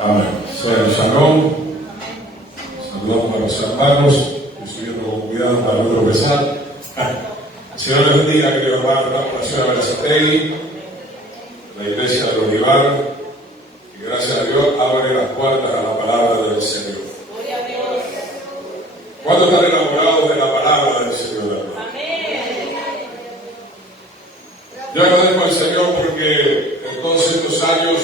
Amén. Sea el shalom. Saludamos a los hermanos. Estoy subiendo con cuidado para no tropezar. El Señor les bendiga, queridos hermanos, la Nación de Berazategui, la Iglesia del Olivar, y gracias a Dios abre las puertas a la palabra del Señor. ¿Cuántos están enamorados de la palabra del Señor? Amén. Yo agradezco al Señor porque en todos estos años,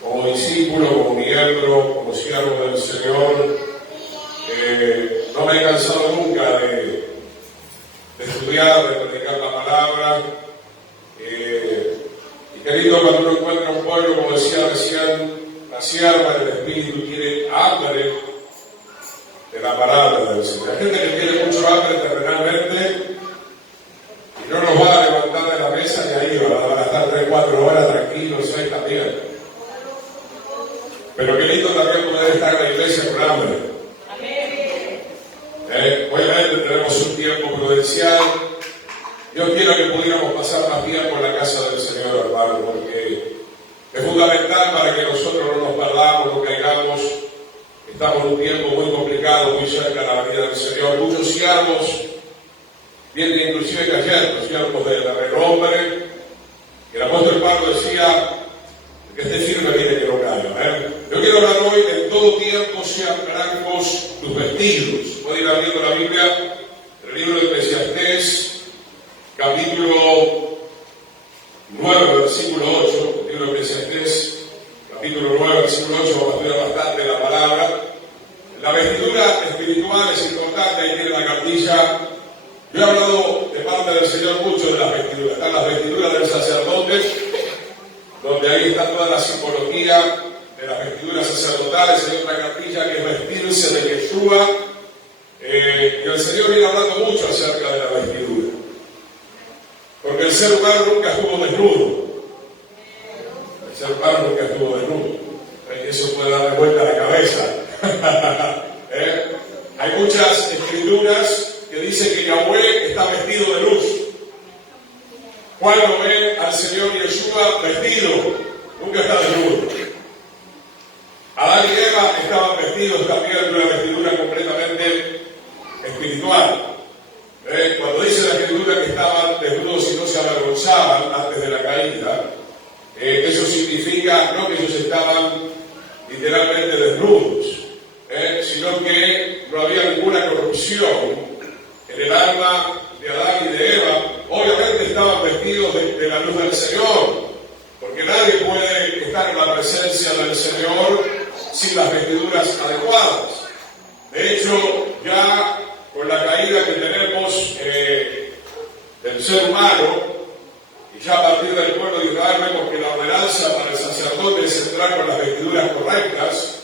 como discípulo, como miembro, como siervo del Señor, no me he cansado nunca de estudiar, de predicar la palabra. Y querido, cuando uno encuentra un pueblo, como decía recién, la sierva del Espíritu tiene hambre de la palabra del Señor. Hay gente que tiene mucho hambre terrenalmente y no nos va a levantar de la mesa y ahí van a estar 3, 4 horas tranquilos, 6 también. Pero qué lindo también poder estar en la iglesia con hambre. Obviamente tenemos un tiempo prudencial. Yo quiero que pudiéramos pasar más tiempo en la casa del Señor, hermano, porque es fundamental para que nosotros no nos perdamos, no caigamos. Estamos en un tiempo muy complicado, muy cerca de la venida del Señor. Muchos siervos, vienen inclusive cayendo, siervos de renombre. El apóstol Pablo decía que esté firme, viene que no caiga. Yo quiero hablar hoy, en todo tiempo sean blancos tus vestidos. Pueden ir abriendo la Biblia, el libro de Eclesiastés, capítulo 9, versículo 8, el libro de Eclesiastés, capítulo 9, versículo 8, vamos a estudiar bastante la palabra. La vestidura espiritual es importante, ahí tiene la cartilla. Yo he hablado de parte del Señor mucho de las vestiduras. Están las vestiduras del sacerdote, donde ahí está toda la simbología de las vestiduras sacerdotales. Hay otra cartilla que es vestirse de Yeshua. Y el Señor viene hablando mucho acerca de la vestidura. Porque el ser humano nunca estuvo desnudo. El ser humano nunca estuvo desnudo. Eso puede darle vuelta a la cabeza. Hay muchas escrituras que dicen que Yahweh está vestido de luz. Juan lo ve al Señor Yeshua vestido, nunca está desnudo. Adán y Eva estaban vestidos también de una vestidura completamente espiritual. Cuando dice la escritura que estaban desnudos y no se avergonzaban antes de la caída, eso significa no que ellos estaban literalmente desnudos, sino que no había ninguna corrupción en el alma de Adán y de Eva. Obviamente estaban vestidos de la luz del Señor, porque nadie puede estar en la presencia del Señor sin las vestiduras adecuadas. De hecho, ya con la caída que tenemos del ser humano, y ya a partir del pueblo de Israel vemos que la ordenanza para el sacerdote es entrar con las vestiduras correctas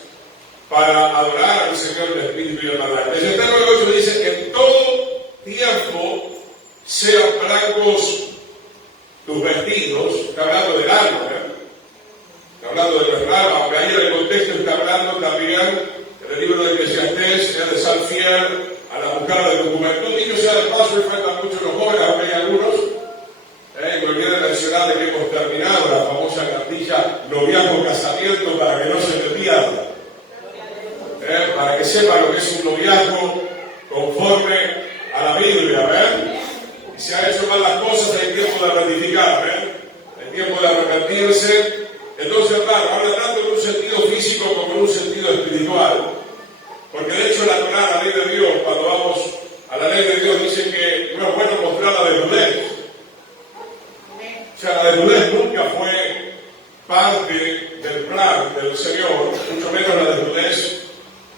para adorar al Señor del Espíritu y de verdad. El Eterno 8 dice que en todo tiempo sean blancos tus vestidos. Está hablando del alma, está hablando de nuestra alma, aunque ahí en el contexto está hablando también en el libro de Eclesiastés, es de ser fiel a la mujer de tu juventud. Dicho sea de paso, me faltan mucho los jóvenes, aunque hay algunos. Me olvidé de mencionar de que hemos terminado la famosa cartilla noviazgo casamiento para que no se te pierda. Para que sepa lo que es un noviazgo conforme a la Biblia, y si ha hecho mal las cosas, hay tiempo de rectificar, hay tiempo de arrepentirse. Entonces, hermano, habla tanto en un sentido físico como en un sentido espiritual, porque de hecho la Torá, la ley de Dios, cuando vamos a la ley de Dios, dice que no es bueno mostrar la desnudez. O sea, la desnudez nunca fue parte del plan del Señor, mucho menos la desnudez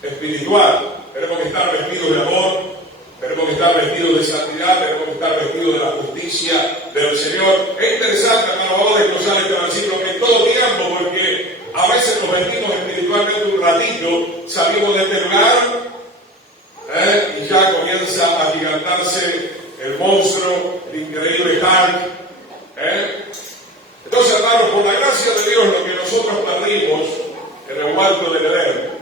espiritual. Tenemos que estar vestidos de amor, tenemos que estar vestidos de santidad, tenemos que estar vestidos de la justicia del Señor. Es interesante, hermano, vamos a desglosar este versículo que en todo tiempo, porque a veces nos vestimos espiritualmente un ratito, salimos de este lugar y ya comienza a agigantarse el monstruo, el increíble Hulk. Entonces, hermanos, por la gracia de Dios, lo que nosotros perdimos en el huerto del Edén,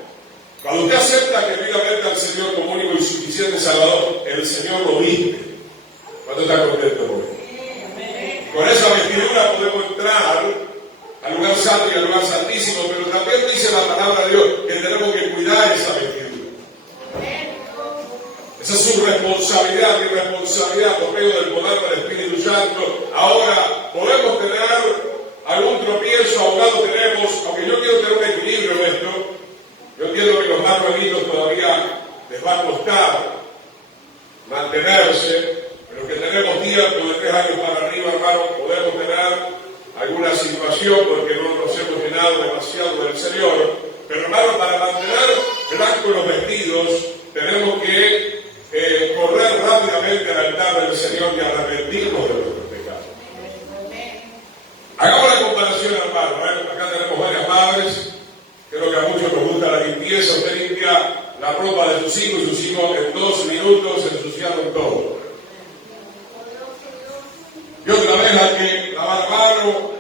cuando usted acepta genuinamente al Señor como único y suficiente Salvador, el Señor lo viste. ¿Cuánto está contento por él? Con esa vestidura podemos entrar al lugar santo y al lugar santísimo, pero también dice Evangelio que tenemos que cuidar esa vestidura. Esa es su responsabilidad, mi responsabilidad por medio del poder del Espíritu Santo. Ahora, podemos tener algún tropiezo, a un lado tenemos, aunque yo quiero tener un equilibrio en esto, yo entiendo que los más nuevitos todavía les va a costar mantenerse, pero que tenemos tiempo de 3 años para arriba, hermano, podemos tener alguna situación porque no nos hemos llenado demasiado del Señor. Pero, hermano, para mantener blancos los vestidos, tenemos que correr rápidamente al altar del Señor y arrepentirnos de nuestros pecados. Hagamos la comparación, hermano. Acá tenemos varias madres. Creo que a muchos nos gusta la limpieza. Usted limpia la ropa de sus hijos y sus hijos en 2 minutos se ensuciaron todo. Y otra vez hay que lavar mano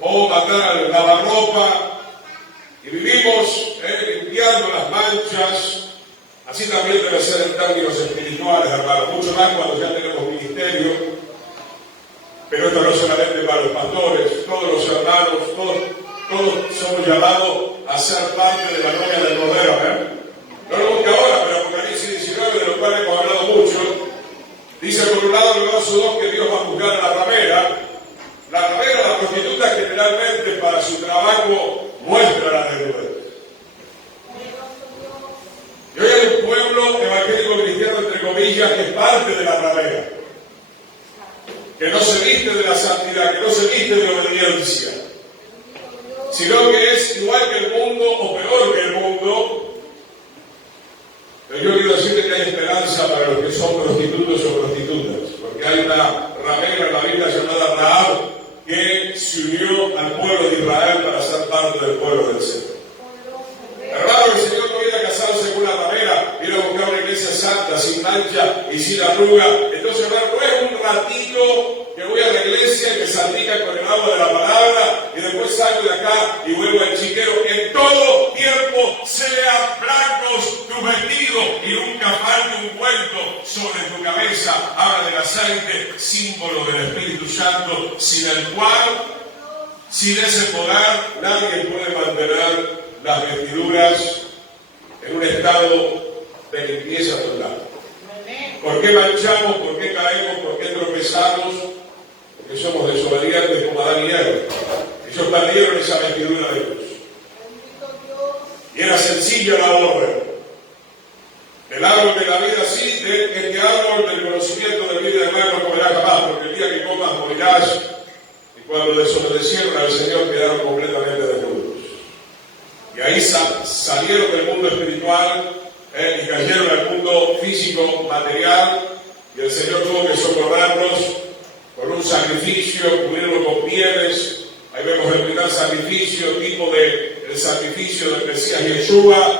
o mandar al lavarropa. Y vivimos limpiando las manchas. Así también debe ser en términos espirituales, hermano, mucho más cuando ya tenemos ministerio. Pero esto no es solamente para los pastores, todos los hermanos, todos somos llamados a ser parte de la novia del Cordero. No lo busque ahora, pero Apocalipsis 19, de lo cual hemos hablado mucho, dice por un lado en el verso 2 que Dios va a juzgar a la ramera. La ramera, la prostituta, generalmente para su trabajo muestra la desnudez. Y hoy hay un pueblo evangélico cristiano, entre comillas, que es parte de la ramera, que no se viste de la santidad, que no se viste de la obediencia, sino que es igual que el mundo o peor que el mundo. Pero yo quiero decirte que hay esperanza para los que son prostitutos o prostitutas, porque hay una ramera en la Biblia llamada Rahab que se unió al pueblo de Israel para ser parte del pueblo del Señor. Hermano, el Señor no viene a casarse con una ramera, viene a buscar una iglesia santa, sin mancha y sin arruga. Entonces, hermano, no es un ratito que voy a la iglesia y me salpica con el agua de la palabra y después salgo de acá y vuelvo al chiquero. En todo tiempo sean blancos tus vestidos y nunca falte un vuelto sobre tu cabeza. Habla del aceite, símbolo del Espíritu Santo, sin el cual, sin ese poder, nadie puede mantener las vestiduras en un estado de limpieza total. ¿Por qué manchamos? ¿Por qué caemos? ¿Por qué tropezamos? Porque somos desobedientes como Adán y Eva. Ellos perdieron esa vestidura de Dios. Y era sencilla la orden. El árbol de la vida sí, este árbol del conocimiento de vida de mal no comerás jamás, porque el día que comas morirás. Y cuando desobedecieron al Señor quedaron completamente desnudos. Y ahí salieron del mundo espiritual y cayeron al mundo físico, material, y el Señor tuvo que socorrernos con un sacrificio, cubrirlo con pieles. Ahí vemos el primer sacrificio, tipo del sacrificio del Mesías Yeshua.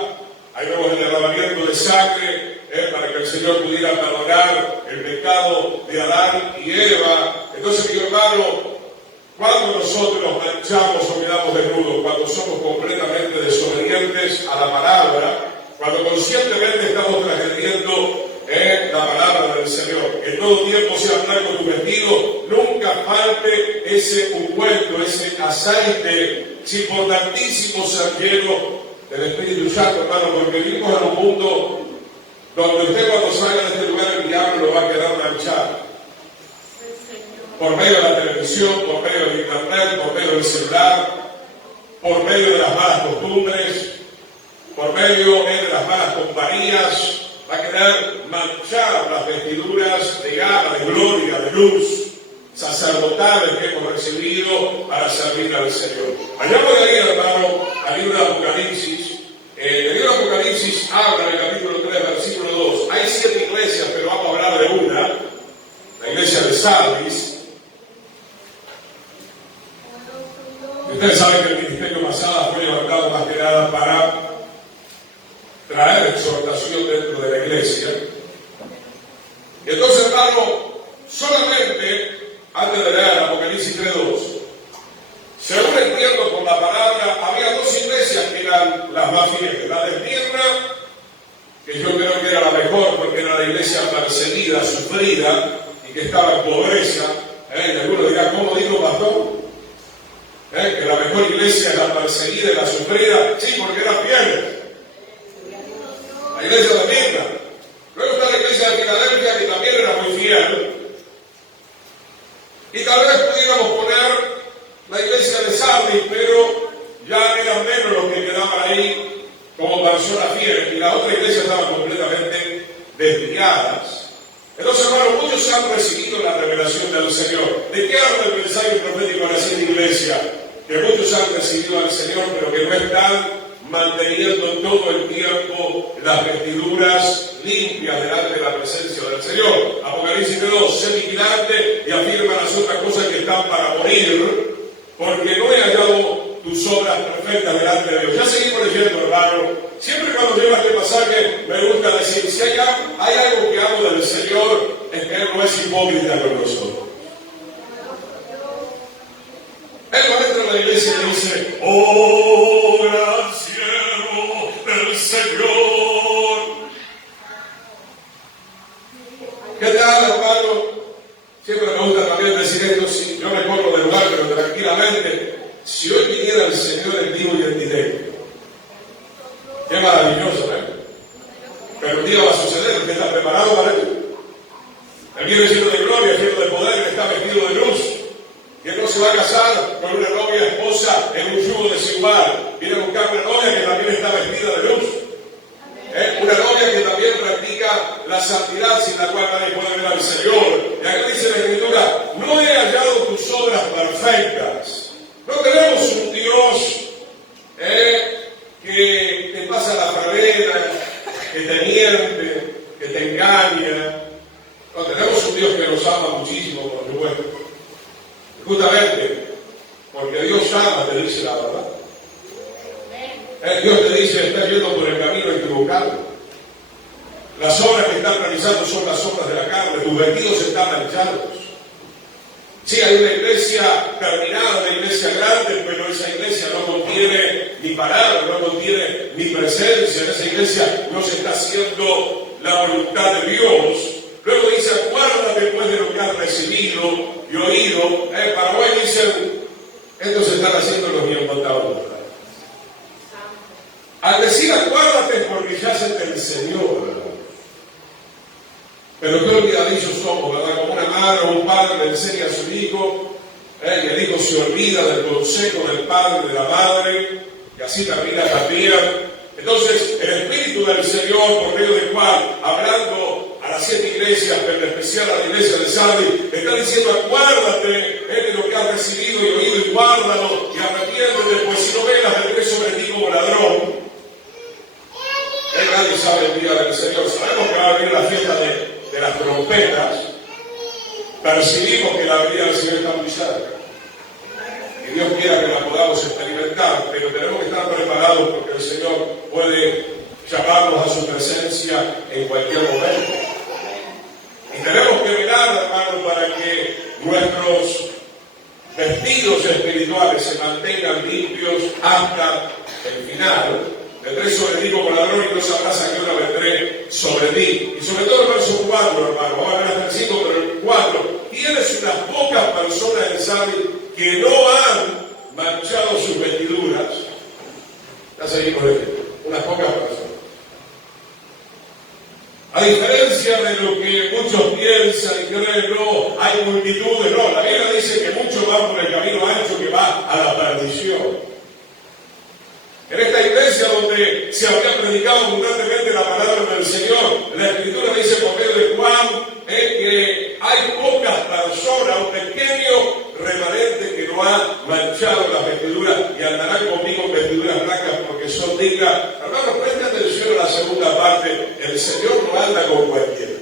Ahí vemos el derramamiento de sangre para que el Señor pudiera perdonar el pecado de Adán y Eva. Entonces, mi hermano, cuando nosotros nos manchamos o quedamos desnudos, cuando somos completamente desobedientes a la palabra, cuando conscientemente estamos transgrediendo la palabra del Señor, que todo tiempo sea blanco tu vestido, nunca falte ese ungüento, ese aceite. Es importantísimo ser lleno del Espíritu Santo, hermano, porque vivimos en un mundo donde usted cuando salga de este lugar el diablo lo va a quedar manchado. Por medio de la televisión, por medio del internet, por medio del celular, por medio de las malas costumbres, por medio de las malas compañías, va a querer manchar las vestiduras de gala, de gloria, de luz, sacerdotales que hemos recibido para servir al Señor. Allá voy a ir, hermano, al libro de Apocalipsis. El libro de Apocalipsis habla en el capítulo 3, versículo 2. Hay 7 iglesias, pero vamos a hablar de una, la iglesia de Sardis. Ustedes saben que el ministerio Masada fue levantado más que nada para traer exhortación dentro de la iglesia. Y entonces, hermano, solamente, antes de leer Apocalipsis 3:2, según entiendo por la palabra, había 2 iglesias que eran las más fieles. La de Esmirna, que yo creo que era la mejor porque era la iglesia perseguida, sufrida y que estaba en pobreza. Y algunos dirán, ¿cómo dijo pastor? Que la mejor iglesia es la perseguida y la sufrida. Sí, porque era fiel. iglesia de Mirna. Luego está la iglesia de Filadelfia, que también era muy fiel. Y tal vez pudiéramos poner la iglesia de Sardis, pero ya eran menos los que quedaban ahí como personas fieles, y las otras iglesias estaban completamente desviadas. Entonces, hermanos, muchos han recibido la revelación del Señor. ¿De qué habla el mensaje profético a la siete iglesia? Que muchos han recibido al Señor, pero que no están manteniendo todo el tiempo las vestiduras limpias delante de la presencia del Señor. Apocalipsis 2, sé vigilante y afirma las otras cosas que están para morir, porque no he hallado tus obras perfectas delante de Dios. Ya seguimos leyendo, hermano. Siempre cuando llevo este pasaje me gusta decir, si hay algo que amo del Señor, es que Él no es hipócrita con nosotros. Él no entra en la iglesia y dice, oh, gran siervo del Señor. ¿Qué tal, hermano? Siempre me gusta también decir esto, si yo me corro del lugar, pero tranquilamente. Si hoy viniera el Señor en vivo y en directo, qué maravilloso, ¿eh? Pero un día va a suceder, usted está preparado para ello. Él viene lleno de gloria, lleno de poder, él está vestido de luz. Y él no se va a casar con una novia esposa en un yugo desigual. Viene a buscar una novia que también está vestida de luz. Una novia que también practica la santidad sin la cual nadie puede ver al Señor. Y acá dice la Escritura, no he hallado tus obras perfectas. No tenemos un Dios que te pasa la farera, que te miente, que te engaña. No, tenemos un Dios que nos ama muchísimo, por supuesto. Justamente, porque Dios ama, te dice la verdad. Dios te dice, estás yendo por el camino equivocado. Las obras que están realizando son las obras de la carne, tus vestidos están manchados. Sí, hay una iglesia terminada, una iglesia grande, pero esa iglesia no contiene ni palabra, no contiene ni presencia. En esa iglesia no se está haciendo la voluntad de Dios. Luego dice, acuérdate pues de lo que has recibido y oído. Para hoy dicen, esto se están haciendo los bien contados. Al decir acuérdate es porque ya se te enseñó, ¿verdad? Pero qué olvidadizos somos, ¿verdad? Como una madre o un padre le enseña a su hijo, y el hijo se olvida del consejo del padre, de la madre, y así termina también. Entonces, el Espíritu del Señor, por medio del cual, hablando a las 7 iglesias, pero en especial a la iglesia de Sardis, está diciendo, acuérdate de lo que has recibido y oído y guárdalo, y arrepiéntete, pues si no velas, vendré sobre ti como ladrón. Nadie sabe el día del Señor. Sabemos que va a venir la fiesta de las trompetas. Percibimos que la venida del Señor está muy cerca. Y Dios quiera que la podamos experimentar, pero tenemos que estar preparados porque el Señor puede llamarnos a su presencia en cualquier momento. Y tenemos que velar, hermano, para que nuestros vestidos espirituales se mantengan limpios hasta el final. Vendré sobre ti como ladrón y no sabrás a qué hora vendré sobre ti. Y sobre todo el verso 4, hermano, vamos a ver hasta el 5, pero el 4. Tienes unas pocas personas en Sardis que no han manchado sus vestiduras. Ya seguimos leyendo. Unas pocas personas. A diferencia de lo que muchos piensan y creen, no, hay multitudes, no. La Biblia dice que muchos van por el camino ancho que va a la perdición. En esta iglesia donde se había predicado abundantemente la palabra del Señor, la Escritura dice por medio de Juan que hay pocas personas, un pequeño remanente que no ha manchado las vestiduras y andarán conmigo en vestiduras blancas porque son dignas. Hermanos, presten atención a la segunda parte. El Señor no anda con cualquiera.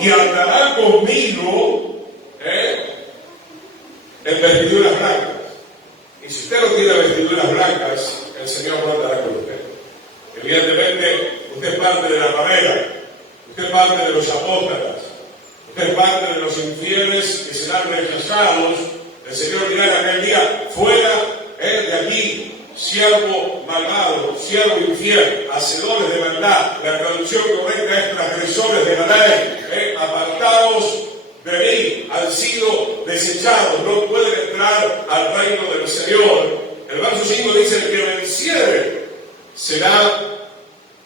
Y andará conmigo en vestiduras blancas. Y si usted no tiene vestiduras blancas, el Señor no andará con usted. Evidentemente, usted es parte de la ramera, usted es parte de los apóstatas, usted es parte de los infieles que serán rechazados. El Señor dirá en aquel día, fuera de aquí, siervo malvado, siervo infiel, hacedores de maldad. La traducción correcta es transgresores de la ley, apartados de mí, han sido desechados, no pueden entrar al reino del Señor. El verso 5 dice, el que venciere será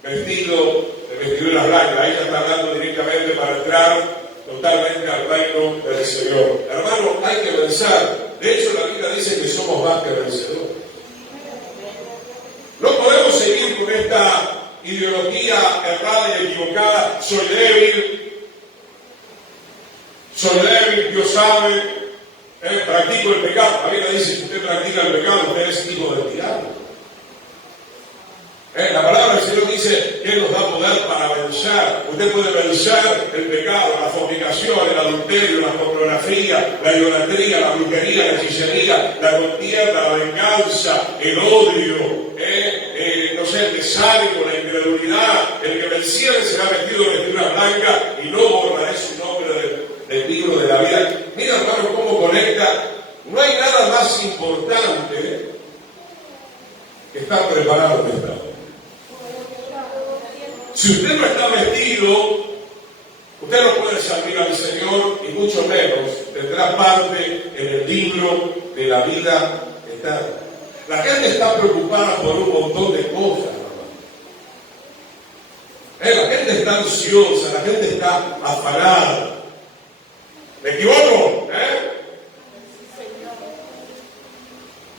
vestido de vestiduras blancas. Ahí ya está hablando directamente para entrar totalmente al reino del Señor. Hermano, hay que vencer. De hecho, la Biblia dice que somos más que vencedores. No podemos seguir con esta ideología errada y equivocada. Soy débil, Dios sabe, practico el pecado. La Biblia dice que si usted practica el pecado, usted es hijo del diablo. La palabra del Señor dice que Él nos da poder para vencer. Usted puede vencer el pecado, la fornicación, el adulterio, la pornografía, la idolatría, la brujería, la hechicería, la contienda, la venganza, el odio, el desánimo, la incredulidad. El que venciere será vestido de vestidura blanca y no borraré su nombre del libro de la vida. Mira, hermano, cómo conecta. No hay nada más importante que estar preparado en esta hora. Si usted no está vestido, usted no puede servir al Señor y mucho menos tendrá parte en el libro de la vida eterna. La gente está preocupada por un montón de cosas, hermano. La gente está ansiosa, la gente está afanada. ¿Me equivoco?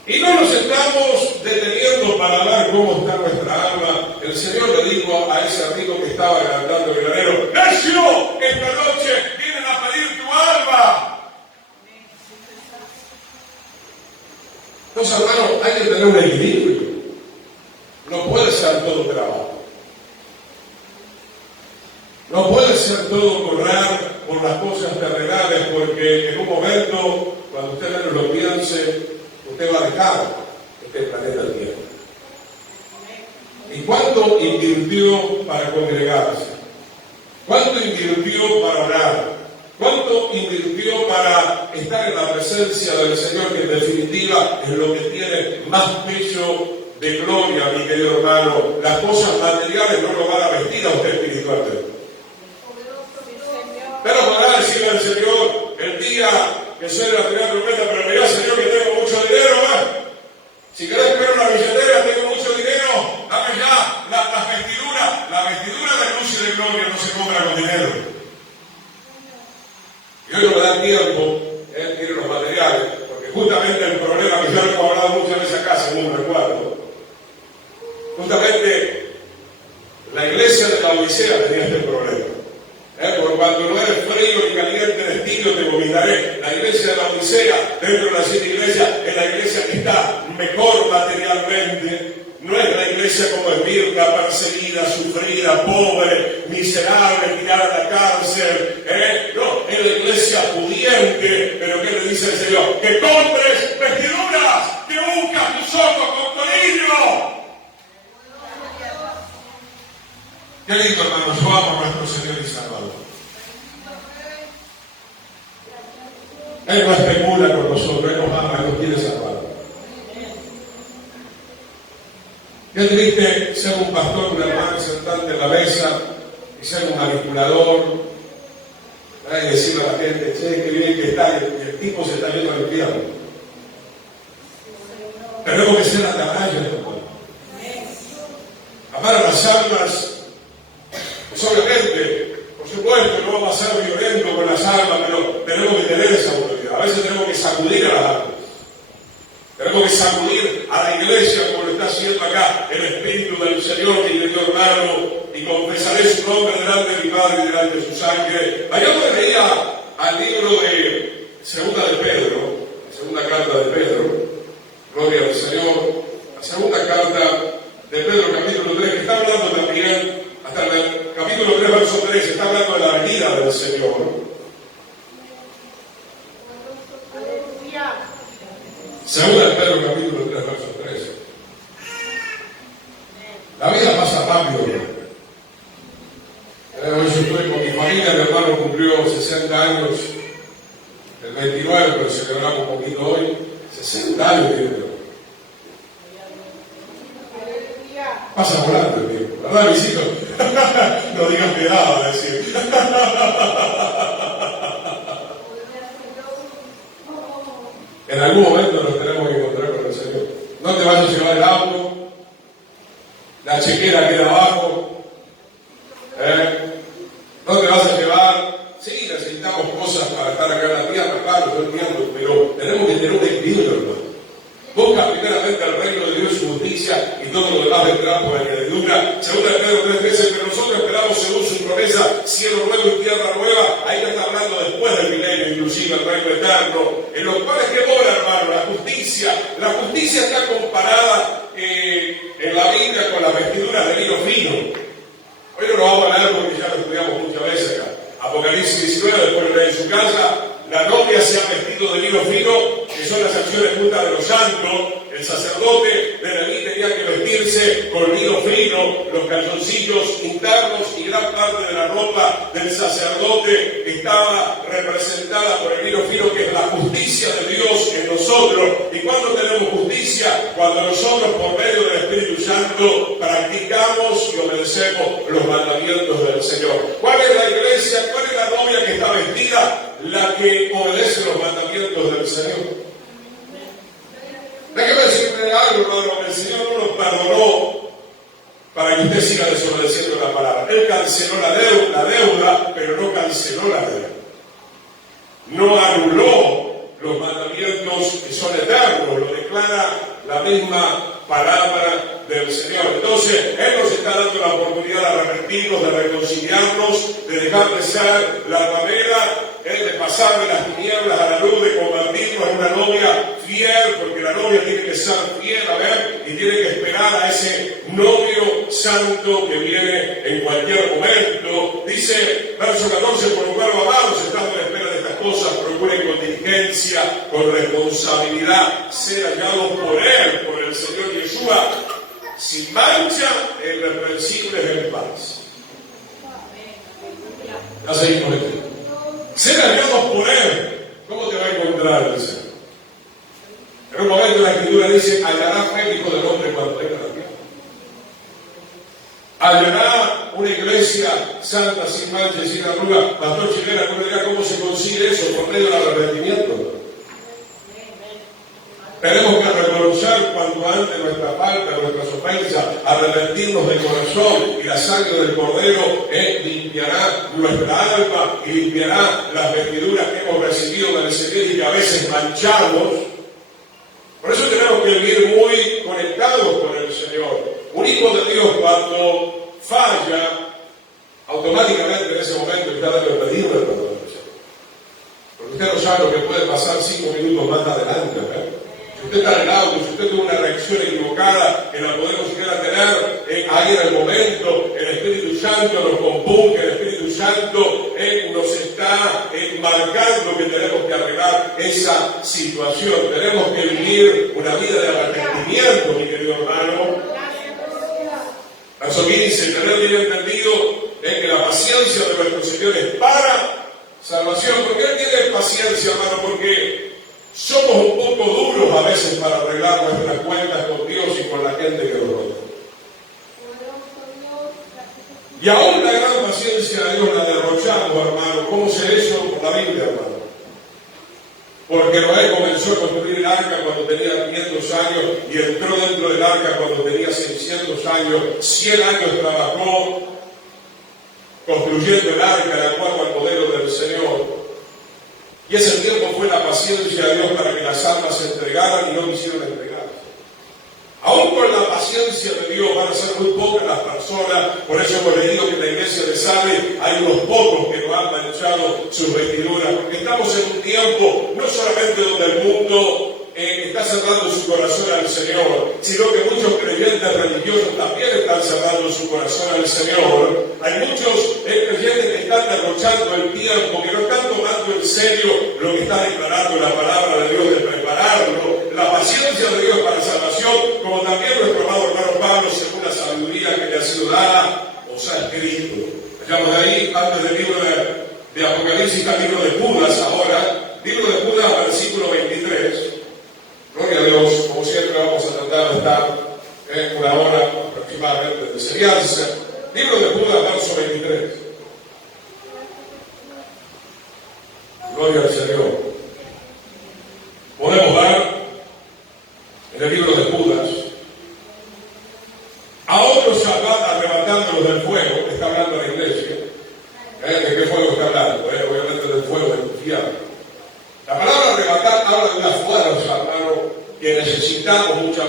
Y no nos estamos deteniendo para ver cómo está nuestra alma. El Señor le dijo a ese rico que estaba cantando el granero: ¡Necio! Esta noche vienen a pedir tu alma. Entonces, hermano, hay que tener un equilibrio. No puede ser todo trabajo. No puede ser todo correr por las cosas terrenales, porque en un momento, cuando usted menos lo piense, usted va a dejar este planeta Tierra. ¿Y cuánto invirtió para congregarse? ¿Cuánto invirtió para orar? ¿Cuánto invirtió para estar en la presencia del Señor, que en definitiva es lo que tiene más peso de gloria, mi querido hermano? Las cosas materiales no lo van a vestir a usted espiritualmente. Pero podrá decirle al Señor el día que soy la primera promesa: pero mira, Señor, que tengo mucho dinero, ¿eh? Si querés ver una billetera, tengo mucho dinero, dame ya las vestiduras. La vestidura de luz y de gloria no se compra con dinero. Y hoy no me da tiempo, mire los materiales, porque justamente el problema que yo he hablado muchas veces acá, según recuerdo, justamente la iglesia de la Odisea tenía este problema. Por cuando no eres frío ni caliente de estilo, te vomitaré. La iglesia de la Odisea, dentro de las 7 iglesias, es la iglesia que está mejor materialmente. No es la iglesia como Esmirna, perseguida, sufrida, pobre, miserable, tirada a la cárcel. No, es la iglesia pudiente. Pero ¿qué le dice el Señor? Que compres vestiduras, que buscas tus ojos con cariño. Qué lindo, hermanos, yo amo a nuestro Señor y Salvador. Él no especula con nosotros, Él nos ama, Él nos quiere salvar. Qué triste ser un pastor, un hermano sentante en la mesa y ser un manipulador, y decirle a la gente: che, qué bien que está, y el tipo se está yendo al infierno. Tenemos que ser atalayas, hermano. Amar a las almas. Pues obviamente, por supuesto, no vamos a ser violentos con las almas, pero tenemos que tener esa autoridad. A veces tenemos que sacudir a las almas. Tenemos que sacudir a la iglesia, como lo está haciendo acá el Espíritu del Señor, mi querido hermano, y confesaré su nombre delante de mi Padre y delante de su sangre. Ayer me leía al libro de Segunda de Pedro, la segunda carta de Pedro, gloria al Señor, la segunda carta de Pedro, capítulo 3, que está hablando también, hasta el capítulo 3, verso 3, está hablando de la venida del Señor. Segunda de Pedro, capítulo 3, verso 13. La vida pasa rápido. Hoy yo estoy con mi familia, mi hermano cumplió 60 años el 29, pero celebramos un poquito hoy. 60 años tiene. Pasa volando el tiempo, ¿verdad, mis hijos? No digan piedad, a decir. En algún momento nos tenemos que encontrar con el Señor. No te vayas a llevar el auto, la chequera queda abajo, Busca primeramente el reino de Dios y su justicia y todo lo demás vendrá por añadidura. Segunda de Pedro 3:13, pero nosotros esperamos según su promesa, cielo nuevo y tierra nueva. Ahí está hablando después del milenio, inclusive el reino eterno, en los cuales que mora, hermano, la justicia. La justicia está comparada en la Biblia con las vestiduras de lino fino. Hoy no lo vamos a leer porque ya lo estudiamos muchas veces acá. Apocalipsis 19, después lo lee en su casa. La novia se ha vestido de lino fino, que son las acciones justas de los santos. El sacerdote de Leví tenía que vestirse con lino fino, los calzoncillos internos y gran parte de la ropa del sacerdote estaba representada por el lino fino, que es la justicia de Dios en nosotros. ¿Y cuándo tenemos justicia? Cuando nosotros, por medio del Espíritu Santo, practicamos y obedecemos los mandamientos del Señor. ¿Cuál es la iglesia? ¿Cuál es la novia que está vestida? La que obedece los mandamientos del Señor. Déjeme decirle algo, hermano, el Señor no nos perdonó para que usted siga desobedeciendo la palabra. Él canceló la deuda, pero no canceló la deuda. No anuló los mandamientos que son eternos, lo declara la misma palabra del Señor. Entonces, Él nos está dando la oportunidad de arrepentirnos, de reconciliarnos, de dejar de ser la ramera, de pasar de las tinieblas a la luz, de convertirnos en una novia fiel, porque la novia tiene que ser fiel, y tiene que esperar a ese novio santo que viene en cualquier momento. Dice, verso 14, por lo cual, amados, estando en espera de estas cosas, procuren con diligencia, con responsabilidad, ser hallados por Él, por el Señor Yeshua, sin mancha, irreprensibles en paz. Ya seguimos aquí. Ser hallados por Él. ¿Cómo te va a encontrar el Señor? En un momento la Escritura dice, hallará fe el Hijo del Hombre cuando venga la tierra. Hallará una iglesia santa, sin mancha y sin arruga. Pastor Chilena, no me diga cómo se consigue eso por medio del arrepentimiento. Tenemos que reconocer cuanto antes nuestra falta, nuestras ofensas, arrepentirnos de corazón, y la sangre del Cordero limpiará nuestra alma y limpiará las vestiduras que hemos recibido del Señor y que a veces manchamos. Por eso tenemos que vivir muy conectados con el Señor. Un hijo de Dios, cuando falla, automáticamente en ese momento está dando el pedido del perdón del Señor. Porque usted no sabe lo que puede pasar 5 minutos más adelante, Si usted está en el auto, si usted tuvo una reacción equivocada, que la podemos llegar a tener ahí en el momento, el Espíritu Santo nos compunge, el Espíritu Santo nos está marcando que tenemos que arreglar esa situación. Tenemos que vivir una vida de arrepentimiento, mi querido hermano. Verso 15, tener bien entendido que la paciencia de nuestro Señor es para salvación. ¿Por qué Él tiene paciencia, hermano? Porque somos un poco duros a veces para arreglar nuestras cuentas con Dios y con la gente que nos rodea. Y aún la gran paciencia de Dios la derrochamos, hermano. ¿Cómo se hizo por la Biblia, hermano? Porque Noé comenzó a construir el arca cuando tenía 500 años y entró dentro del arca cuando tenía 600 años. 100 años trabajó construyendo el arca de acuerdo al modelo del Señor. Y ese tiempo fue la paciencia de Dios para que las almas se entregaran y no quisieron entregarse. Aún con la paciencia de Dios van a ser muy pocas las personas. Por eso hemos leído que en la iglesia de Sade hay unos pocos que no han manchado sus vestiduras. Porque estamos en un tiempo no solamente donde el mundo está cerrando su corazón al Señor, sino que muchos creyentes religiosos también están cerrando su corazón al Señor. Hay muchos creyentes que están derrochando el tiempo, que no están tomando en serio lo que está declarando la palabra de Dios, de prepararlo. La paciencia de Dios para salvación, como también nuestro amado hermano Pablo, según la sabiduría que le ha sido dada, os ha escrito. Vayamos de ahí, antes del libro de Apocalipsis, al libro de Judas ahora. Libro de Judas, versículo 23. Gloria a Dios, como siempre vamos a tratar de estar una hora aproximadamente de enseñanza. Libro de Judas, verso 23. Gloria al Señor. Podemos ver en el libro de Judas a otros arrebatándolos del fuego. Está hablando la iglesia. ¿De qué fuego está hablando? Obviamente del fuego del infierno. La palabra arrebatar habla de una fuerza, hermano, que necesitamos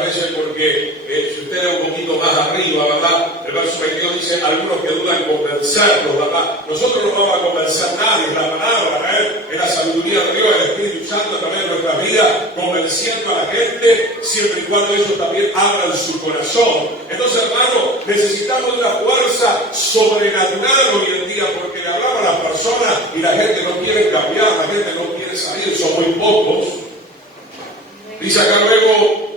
parece porque si usted es un poquito más arriba, ¿verdad? El verso 22 dice, algunos que dudan convencerlos, ¿verdad? Nosotros no vamos a convencer a nadie, la palabra, es la sabiduría de Dios, el Espíritu Santo también en nuestra vida, convenciendo a la gente, siempre y cuando ellos también abran su corazón. Entonces, hermano, necesitamos una fuerza sobrenatural hoy en día, porque le hablamos a las personas y la gente no quiere cambiar, la gente no quiere salir, son muy pocos. Dice acá luego,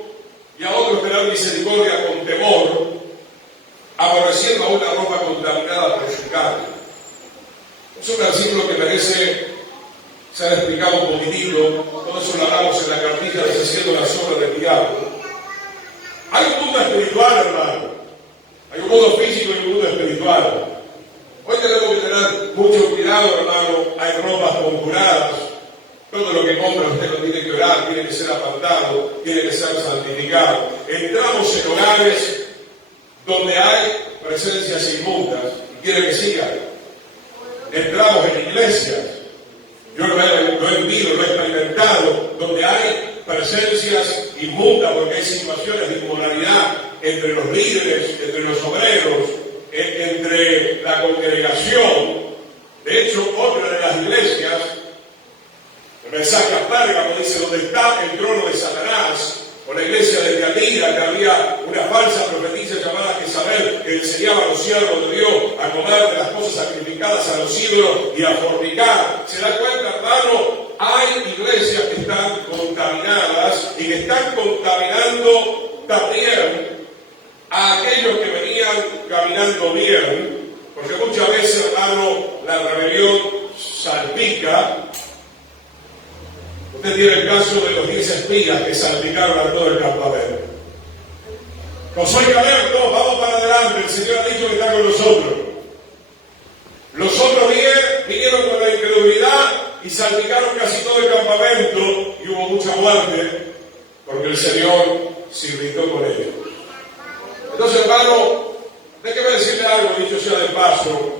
y a otros tener misericordia con temor, aborreciendo aún la ropa contaminada por su carne. Es un versículo que merece ser explicado un poquitito, todo eso lo hablamos en la cartilla deshaciendo la sombra del diablo. Hay un mundo espiritual, hermano. Hay un mundo físico y un mundo espiritual. Hoy tenemos que tener mucho cuidado, hermano. Hay ropas conjuradas. Todo lo que compra usted lo tiene que orar, tiene que ser apartado, tiene que ser santificado. Entramos en hogares donde hay presencias inmundas. ¿Y quiere que siga? Entramos en iglesias. Yo lo he vivido, lo he experimentado, donde hay presencias inmundas, porque hay situaciones de inmoralidad entre los líderes, entre los obreros, entre la congregación. De hecho, otra de las iglesias, el mensaje a Pérgamo dice, donde está el trono de Satanás, o la iglesia de Tiatira, que había una falsa profetisa llamada Jezabel, que enseñaba a los siervos de Dios a comer de las cosas sacrificadas a los ídolos y a fornicar. ¿Se da cuenta, hermano? Hay iglesias que están contaminadas y que están contaminando también a aquellos que venían caminando bien, porque muchas veces, hermano, la rebelión salpica. Usted tiene el caso de los 10 espías que salpicaron a todo el campamento. Josué y Caleb, todos vamos para adelante, el Señor ha dicho que está con nosotros. Los otros 10 vinieron con la incredulidad y salpicaron casi todo el campamento y hubo mucha muerte porque el Señor se irritó con ellos. Entonces, hermano, déjeme decirle algo, dicho sea de paso.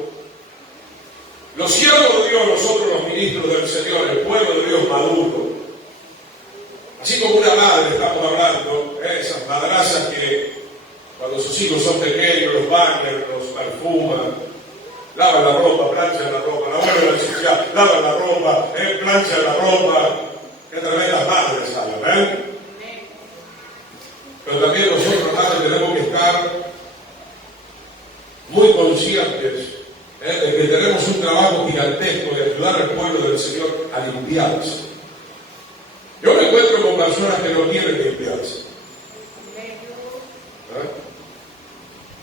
Los siervos de Dios, nosotros los ministros del Señor, el pueblo de Dios maduro, así como una madre, estamos hablando, esas madrasas que cuando sus hijos son pequeños los bañan, los perfuman, lavan la ropa, planchan la ropa, la vuelven a ensuciar, lavan la ropa, planchan la ropa. Qué tremendas madres salen, Pero también nosotros, madres, tenemos que estar muy conscientes de que tenemos un trabajo gigantesco de ayudar al pueblo del Señor a limpiarse. Yo me encuentro con personas que no quieren limpiarse.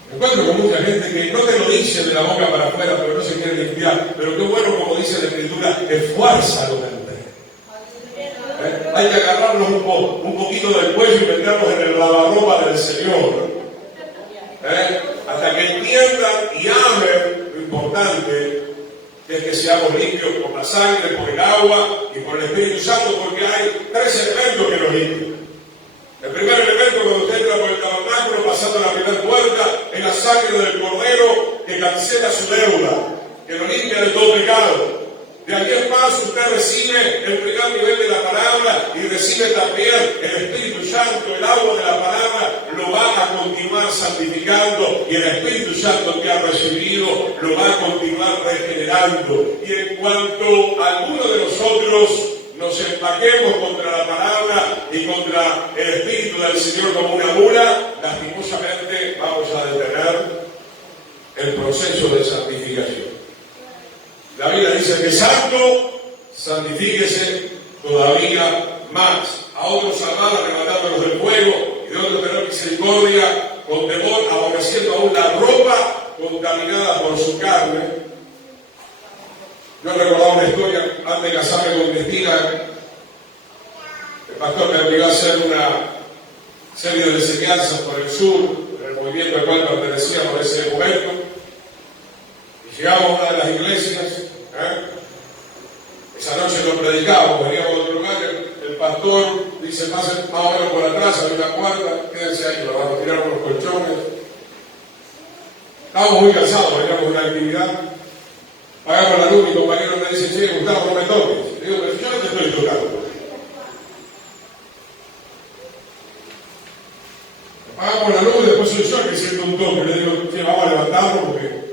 Me encuentro con mucha gente que no te lo dice de la boca para afuera, pero no se quiere limpiar. Pero qué bueno, como dice la Escritura, esfuérzalo mente. Hay que agarrarnos un poquito del cuello y meternos en el lavarropa del Señor. Hasta que entiendan y amen lo importante que es que seamos limpios por la sangre, por el agua y por el Espíritu Santo, porque hay 3 elementos que nos limpian. El primer elemento, cuando usted entra por el tabernáculo, pasando la primera puerta, es la sangre del Cordero que cancela su deuda, que lo limpia de todo pecado. De allí en más usted recibe el primer nivel de la palabra y recibe también el Espíritu Santo, el agua de la palabra, lo va a continuar santificando y el Espíritu Santo que ha recibido lo va a continuar regenerando. Y en cuanto alguno de nosotros nos empaquemos contra la palabra y contra el Espíritu del Señor como una mula, lastimosamente vamos a detener el proceso de santificación. La Biblia dice que santo, santifíquese todavía más. A otros amar, arrebatándolos del fuego, y de otros tener misericordia, con temor, aborreciendo aún la ropa contaminada por su carne. Yo recordaba una historia, antes de casarme con Cristina, el pastor me obligó a hacer una serie de enseñanzas por el sur, en el movimiento al cual pertenecíamos en ese momento. Llegamos a una de las iglesias, esa noche lo predicamos, veníamos de otro lugar, el pastor dice, pasen más o menos por atrás, hay una puerta, quédense ahí, lo van a tirar unos colchones. Estábamos muy cansados, veníamos de una actividad, pagamos la luz, mi compañero me dice, che, Gustavo, no me toques. Digo, pero yo no te estoy tocando. apagamos la luz y después soy yo el que siento un toque. Le digo, che, vamos a levantarlo porque...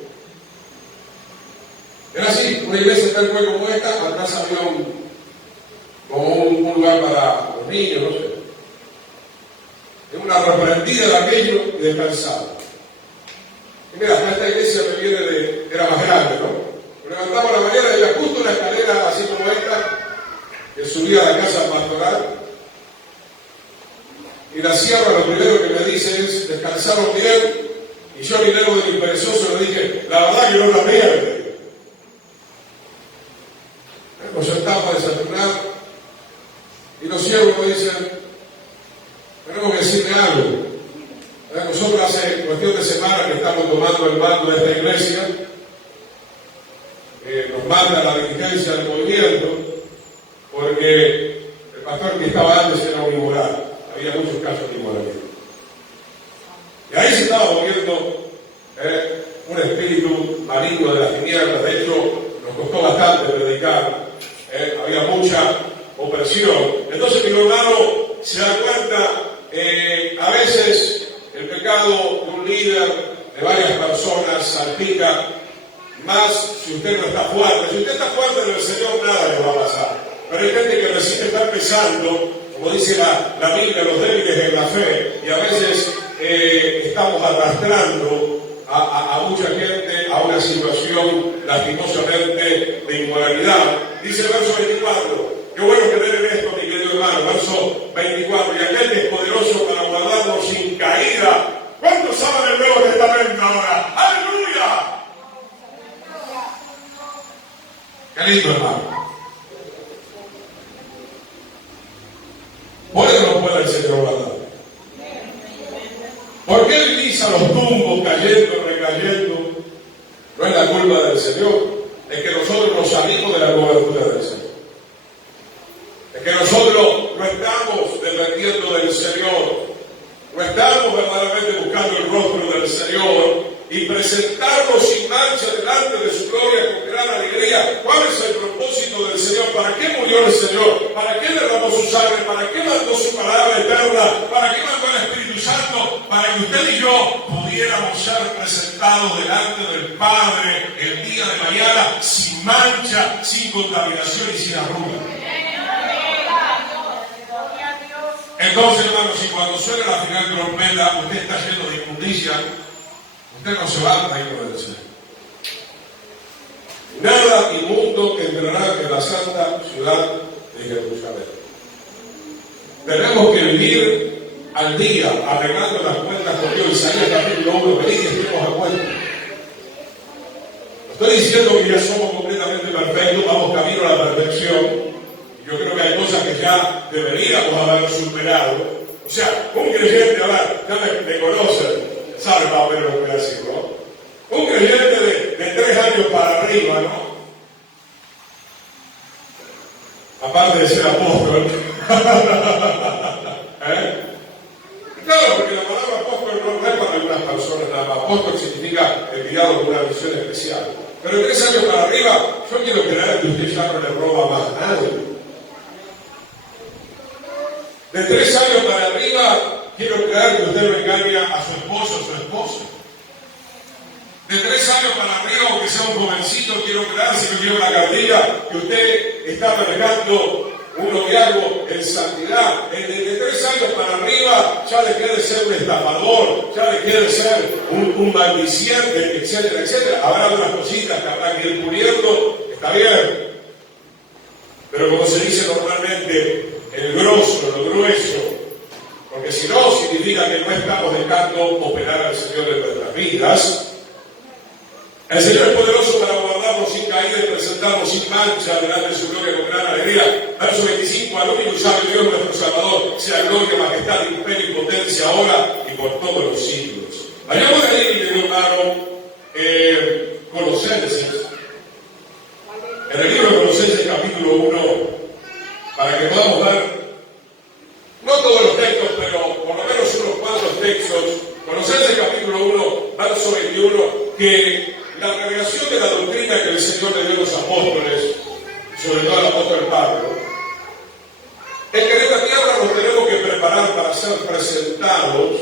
Era así, una iglesia tal cual como esta, atrás había un lugar para los niños, no sé. Una reprendida de aquello y descansaba. Y mira, hasta esta iglesia me viene era más grande, ¿no? Me levantaba a la mañana y había justo una escalera así como esta, que subía a la casa pastoral. Y la sierra lo primero que me dice es, ¿descansaron bien? Y yo al dinero del perezoso le dije, la verdad que no la mía. Pues yo estaba para desayunar y los siervos me dicen, tenemos que decirle algo. Nosotros hace cuestión de semana que estamos tomando el mando de esta iglesia, nos manda la dirigencia del movimiento, porque el pastor que estaba antes era un inmoral, había muchos casos de inmoralidad. Y ahí se estaba moviendo un espíritu maligno de las tinieblas. De hecho, nos costó bastante predicar, había mucha opresión. Entonces mi hermano se da cuenta, a veces el pecado de un líder, de varias personas, salpica más si usted no está fuerte. Si usted está fuerte en el Señor, nada le va a pasar. Pero hay gente que recién está empezando, como dice la Biblia, los débiles en la fe, y a veces estamos arrastrando a mucha gente a una situación lastimosamente de inmoralidad. Dice el verso 24, qué bueno que leen esto, mi querido hermano, verso 24, y aquel que es poderoso para guardarnos sin caída. ¿Cuántos saben el Nuevo Testamento ahora? ¡Aleluya! Qué lindo, hermano. Por eso no puede el Señor guardar. ¿Por qué divisa los tumbos cayendo, recayendo? No es la culpa del Señor, es que nosotros nos salimos de la cobertura del Señor. Es que nosotros no estamos dependiendo del Señor, no estamos verdaderamente buscando el rostro del Señor y presentarnos sin mancha delante de su gloria con gran alegría. ¿Cuál es el propósito del Señor? ¿Para qué murió el Señor? ¿Para qué derramó su sangre? ¿Para qué mandó su palabra eterna? ¿Para qué mandó el Espíritu Santo? Para que usted y yo pudiéramos ser presentados delante del Padre el día de mañana sin mancha, sin contaminación y sin arruga. Entonces, hermanos, si cuando suena la final trompeta usted está lleno de inmundicia, usted no se va al reino del Señor. Nada inmundo entrará en la santa ciudad de Jerusalén. Tenemos que vivir al día, arreglando las cuentas con Dios. Isaías capítulo 1, venid y estemos a cuenta. No estoy diciendo que ya somos completamente perfectos, vamos camino a la perfección. Yo creo que hay cosas que ya deberíamos haber superado. O sea, un creyente, ahora ya me conocen, sabe más o menos lo que voy a decir, ¿no? Un creyente de 3 años para arriba, ¿no? Aparte de ser apóstol. Claro, porque la palabra apóstol no es para algunas personas, nada más. Apóstol significa enviado con una misión especial. Pero de 3 años para arriba, yo quiero creer que usted ya no le roba más a nadie. De 3 años para arriba, quiero creer que usted no engaña a su esposo o su esposa. De 3 años para arriba, aunque sea un jovencito, quiero creer, si no quiero una cartilla, que usted está manejando un noviazgo en santidad. De 3 años para arriba, ya le quiere ser un estafador, ya le quiere ser un maldiciente, etcétera, etcétera. Habrá unas cositas que habrá que ir puliendo, está bien. Pero como se dice normalmente, el grosso, lo grueso, porque si no, significa que no estamos dejando operar al Señor en nuestras vidas. El Señor es poderoso para guardarnos sin caída y presentarnos sin mancha delante de su gloria con gran alegría. Verso 25, al único y sabio Dios nuestro Salvador, sea gloria, majestad, imperio y potencia ahora y por todos los siglos. Vayamos a leer, mi hermano, Colosenses. En el libro de Colosenses capítulo 1, para que podamos ver, no todos los textos, pero por lo menos unos cuantos textos. Colosenses capítulo 1, verso 21, que la revelación de la doctrina que el Señor le dio a los apóstoles, sobre todo al apóstol Pablo, es que en esta tierra nos tenemos que preparar para ser presentados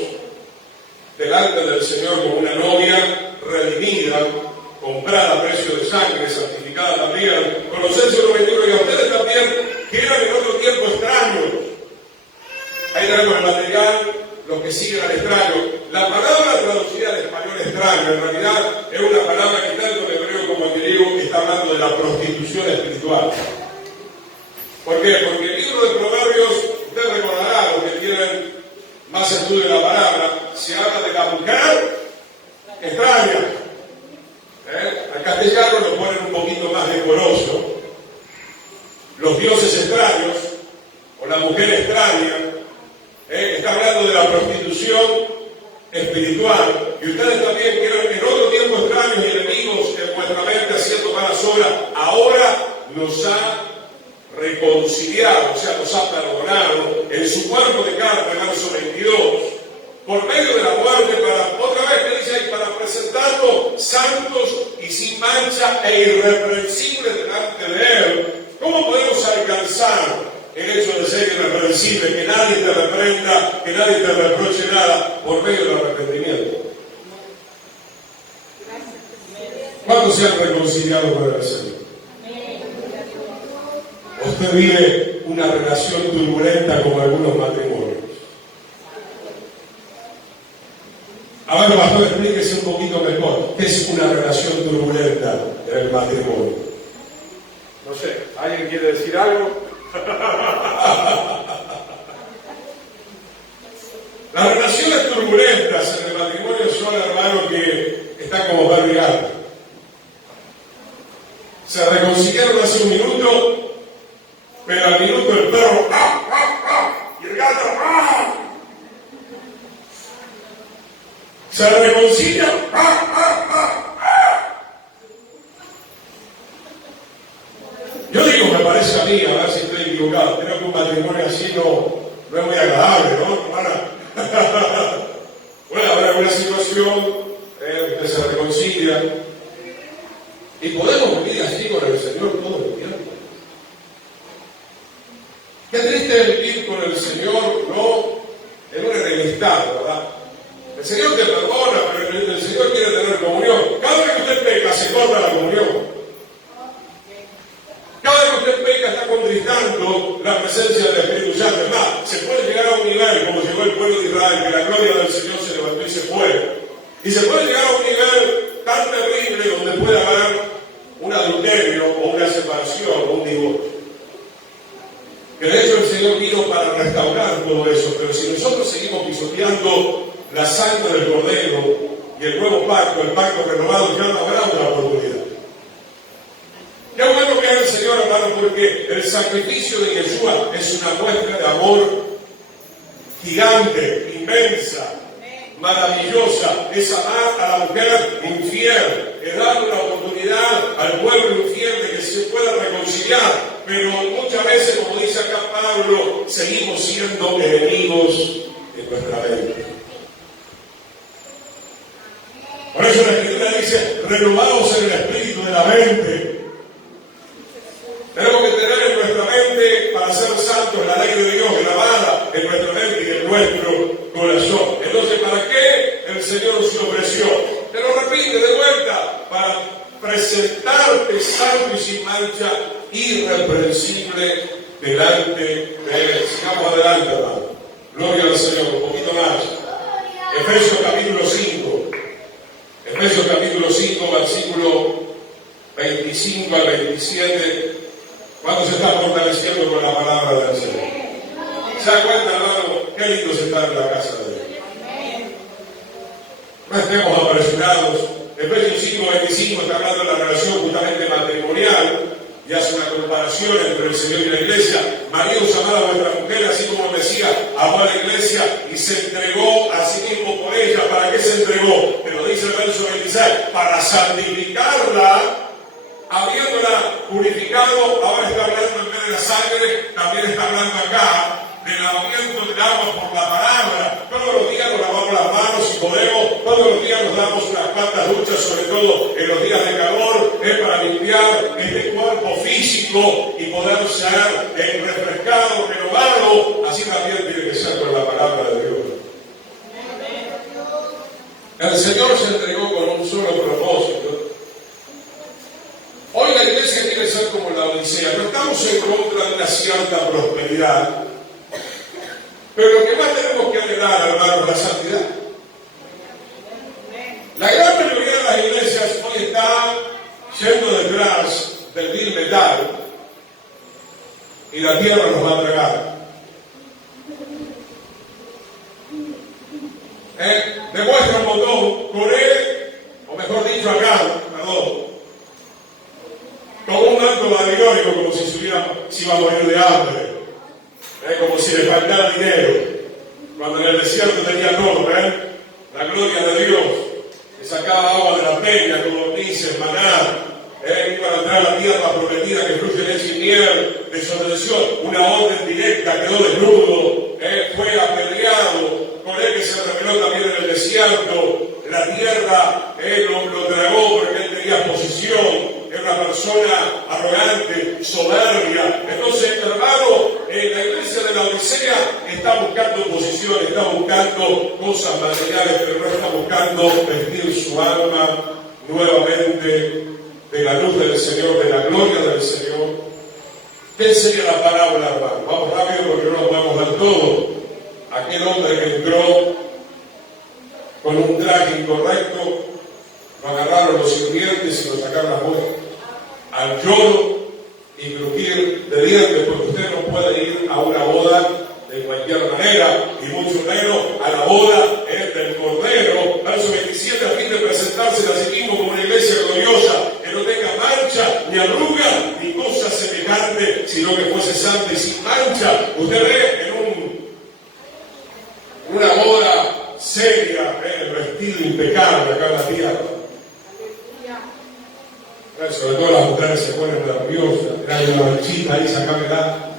delante del Señor como una novia redimida, comprada a precio de sangre, santificada también. Colosenses 1:21, y a ustedes también, que eran en otro tiempo extraños. Ahí tenemos el material, los que siguen al extraño. La palabra traducida al español extraño, en realidad es una palabra que tanto en hebreo como en griego está hablando de la prostitución espiritual. ¿Por qué? Porque el libro de Proverbios, ustedes recordarán, los que tienen más estudio de la palabra, se habla de la mujer extraña. Al castellano lo ponen un poquito más decoroso. Los dioses extraños, o la mujer extraña, está hablando de la prostitución espiritual. Y ustedes también, que eran en otro tiempo extraños y enemigos en vuestra mente haciendo malas obras, ahora nos ha reconciliado, o sea, nos ha perdonado en su cuerpo de carne, verso 22, por medio de la muerte, para, otra vez que dice ahí, para presentarnos santos y sin mancha e irreprensibles delante de Él. ¿Cómo podemos alcanzar el hecho de ser irreprensible, que nadie te reprenda, que nadie te reproche nada? Por medio del arrepentimiento. ¿Cuántos se han reconciliado con el Señor? Usted vive una relación turbulenta con algunos matrimonios. A ver, pastor, explíquese un poquito mejor. ¿Qué es una relación turbulenta en el matrimonio? No sé, ¿alguien quiere decir algo? Las relaciones turbulentas en el matrimonio son, hermanos, que están como perro y gato. Se reconciliaron hace un minuto, pero al minuto el perro y el gato se reconcilian. Yo digo, me parece a mí, a ver si estoy equivocado, creo que un matrimonio así no es muy agradable, ¿no, hermana? Bueno, habrá alguna situación, usted se reconcilia, y podemos vivir así con el Señor todo el tiempo. Qué triste es vivir con el Señor, no en una enemistad, ¿verdad? El Señor te perdona, pero el Señor quiere tener comunión. Cada vez que usted peca, se corta la comunión. Cada vez que usted peca, está contristando la presencia del Espíritu Santo. Es más, se puede llegar a un nivel, como llegó el pueblo de Israel, que la gloria del Señor se levantó y se fue. Y se puede llegar a un nivel tan terrible donde puede haber un adulterio o una separación o un divorcio. Que de hecho el Señor vino para restaurar todo eso, pero si nosotros seguimos pisoteando la sangre del Cordero y el nuevo pacto, el pacto renovado, ya no habrá una oportunidad. Qué bueno que es el Señor, hermano, porque el sacrificio de Yeshua es una muestra de amor gigante, inmensa, maravillosa. Es amar a la mujer infiel, es darle la oportunidad al pueblo infiel de que se pueda reconciliar. Pero muchas veces, como dice acá Pablo, seguimos siendo enemigos de nuestra mente. Por eso la Escritura dice, renovados en el espíritu de la mente. Tenemos que tener en nuestra mente, para ser santos, la ley de Dios grabada en nuestra mente y en nuestro corazón. Entonces, ¿para qué el Señor nos ofreció? Te lo repite de vuelta, para presentarte santo y sin mancha, irreprensible delante de Él. Sigamos adelante, hermano. Gloria al Señor, un poquito más. Efesios capítulo 5. Efesios capítulo 5, versículo 25 al 27. ¿Cuánto se está fortaleciendo con la palabra del Señor? ¿Se da cuenta, hermano? Qué lindo es estar en la casa de Dios. No estemos apresurados. Efesios 5, 25 está hablando de la relación justamente matrimonial y hace una comparación entre el Señor y la iglesia. Maridos, amad a vuestra mujer, así como el Mesías amó a la iglesia y se entregó a sí mismo por ella. ¿Para qué se entregó? Pero dice el verso 26, para santificarla, habiéndola purificado. Ahora está hablando, en vez de la sangre, también está hablando acá del lavamiento del agua por la palabra. Todos los días nos lavamos las manos si podemos, todos los días nos damos unas cuantas duchas, sobre todo en los días de calor, para limpiar este cuerpo físico y poder ser refrescado, renovado. Así también tiene que ser con la palabra de Dios. El Señor se entregó con un solo propósito. Hoy la iglesia quiere ser como la Odisea. No estamos en contra de una cierta prosperidad, pero lo que más tenemos que anhelar, hermanos, es la santidad. La gran mayoría de las iglesias hoy está yendo detrás del vil metal y la tierra nos va a tragar. Demuestra un botón con él, o mejor dicho, acá, perdón, con un manto babilónico, como si se iba a morir de hambre, como si le faltara dinero, cuando en el desierto tenía todo, la gloria de Dios, que sacaba agua de la peña, como dice, maná, para entrar a la tierra prometida que fluye leche y miel, desobedeció una orden directa, quedó desnudo, fue apedreado, con él que se reveló también en el desierto, la tierra lo tragó porque él tenía posición, era una persona arrogante, soberbia. Entonces, hermano, la iglesia de la Odisea está buscando posición, está buscando cosas materiales, pero no está buscando vestir su alma nuevamente de la luz del Señor, de la gloria del Señor. ¿Qué sería la parábola, hermano? Vamos rápido porque no lo podemos ver todo. Aquel hombre que entró con un traje incorrecto, lo agarraron los sirvientes y lo sacaron a al lloro y crujir de dientes, porque usted no puede ir a una boda de cualquier manera, y mucho menos a la boda del Cordero. Verso 27, a fin de presentarse a sí mismo como una iglesia gloriosa, que no tenga mancha, ni arruga, ni cosa semejante, sino que fuese santa y sin mancha. Usted ve en una boda seria, el vestido impecable acá en la tierra. Sobre todo las mujeres se ponen nerviosas, hay una manchita ahí, sacámela.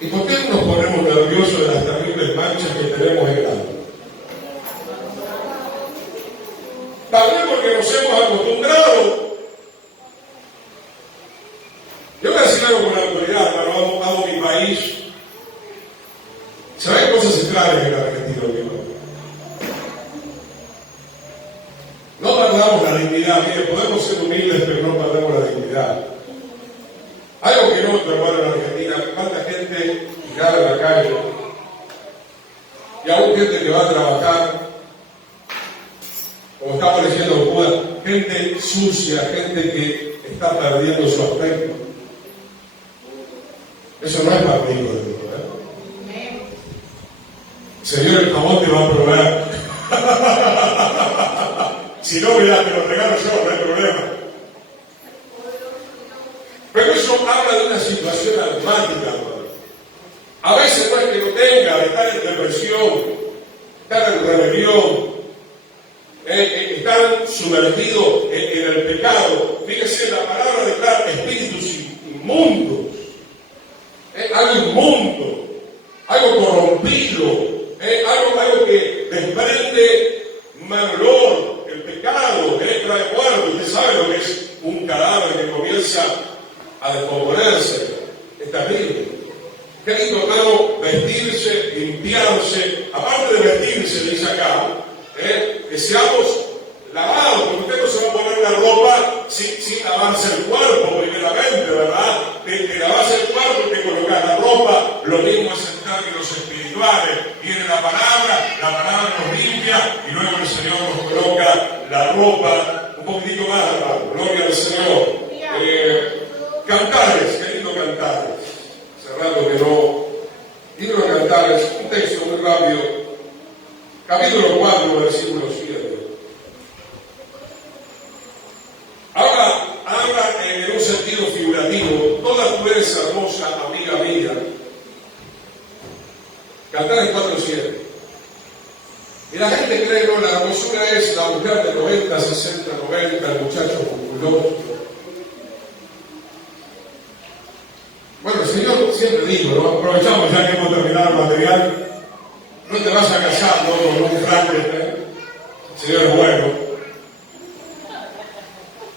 ¿Y por qué nos ponemos nerviosos de las terribles manchas que tenemos en el alma? Tal vez porque nos hemos acostumbrado. Yo voy a decir algo con la autoridad, pero amo mi país. Se ven cosas extrañas en la Argentina, amigo. No perdamos la dignidad, mire, podemos ser humildes, pero no perdamos la dignidad. Algo que no, hermano, en Argentina, cuánta gente tirada en la calle, y aún gente que va a trabajar, como estamos leyendo en Judas, gente sucia, gente que está perdiendo su aspecto. Eso no es para mí, de Dios, Señor, el jabón te va a probar. Si no, mira, te lo regalo yo, no hay problema. Pero eso habla de una situación almática, hermano. A veces no es que no tenga, estar en depresión, estar en rebelión, estar sumergido en el pecado. Fíjese, la palabra declara espíritus inmundos, algo inmundo, algo corrompido, algo que desprende mal olor. El pecado trae muerte. Usted sabe lo que es un cadáver que comienza a descomponerse. Es terrible. Qué lindo, hermano, vestirse, limpiarse. Aparte de vestirse, dice acá, que seamos lavados, porque usted no se va a poner una ropa sin lavarse el cuerpo, primeramente, ¿verdad? Que lavarse el cuerpo y que colocar la ropa. Lo mismo es en términos espirituales. Viene la palabra nos limpia y luego el Señor nos coloca la ropa. Un poquitito más, hermano. Gloria al Señor. Cantares, qué lindo Cantares. Hace rato que no. Libro de Cantares, un texto muy rápido. Capítulo 4, versículo 7. Ahora habla en un sentido figurativo. Toda tú eres hermosa, amiga mía. Cantares 4:7. Y la gente cree, no, la hermosura es la mujer de 90, 60, 90, el muchacho musculoso. Bueno, el Señor siempre dijo, ¿no? Aprovechamos ya que hemos terminado el material. No te vas a casar, ¿no? Con un Franklin, El Señor es bueno.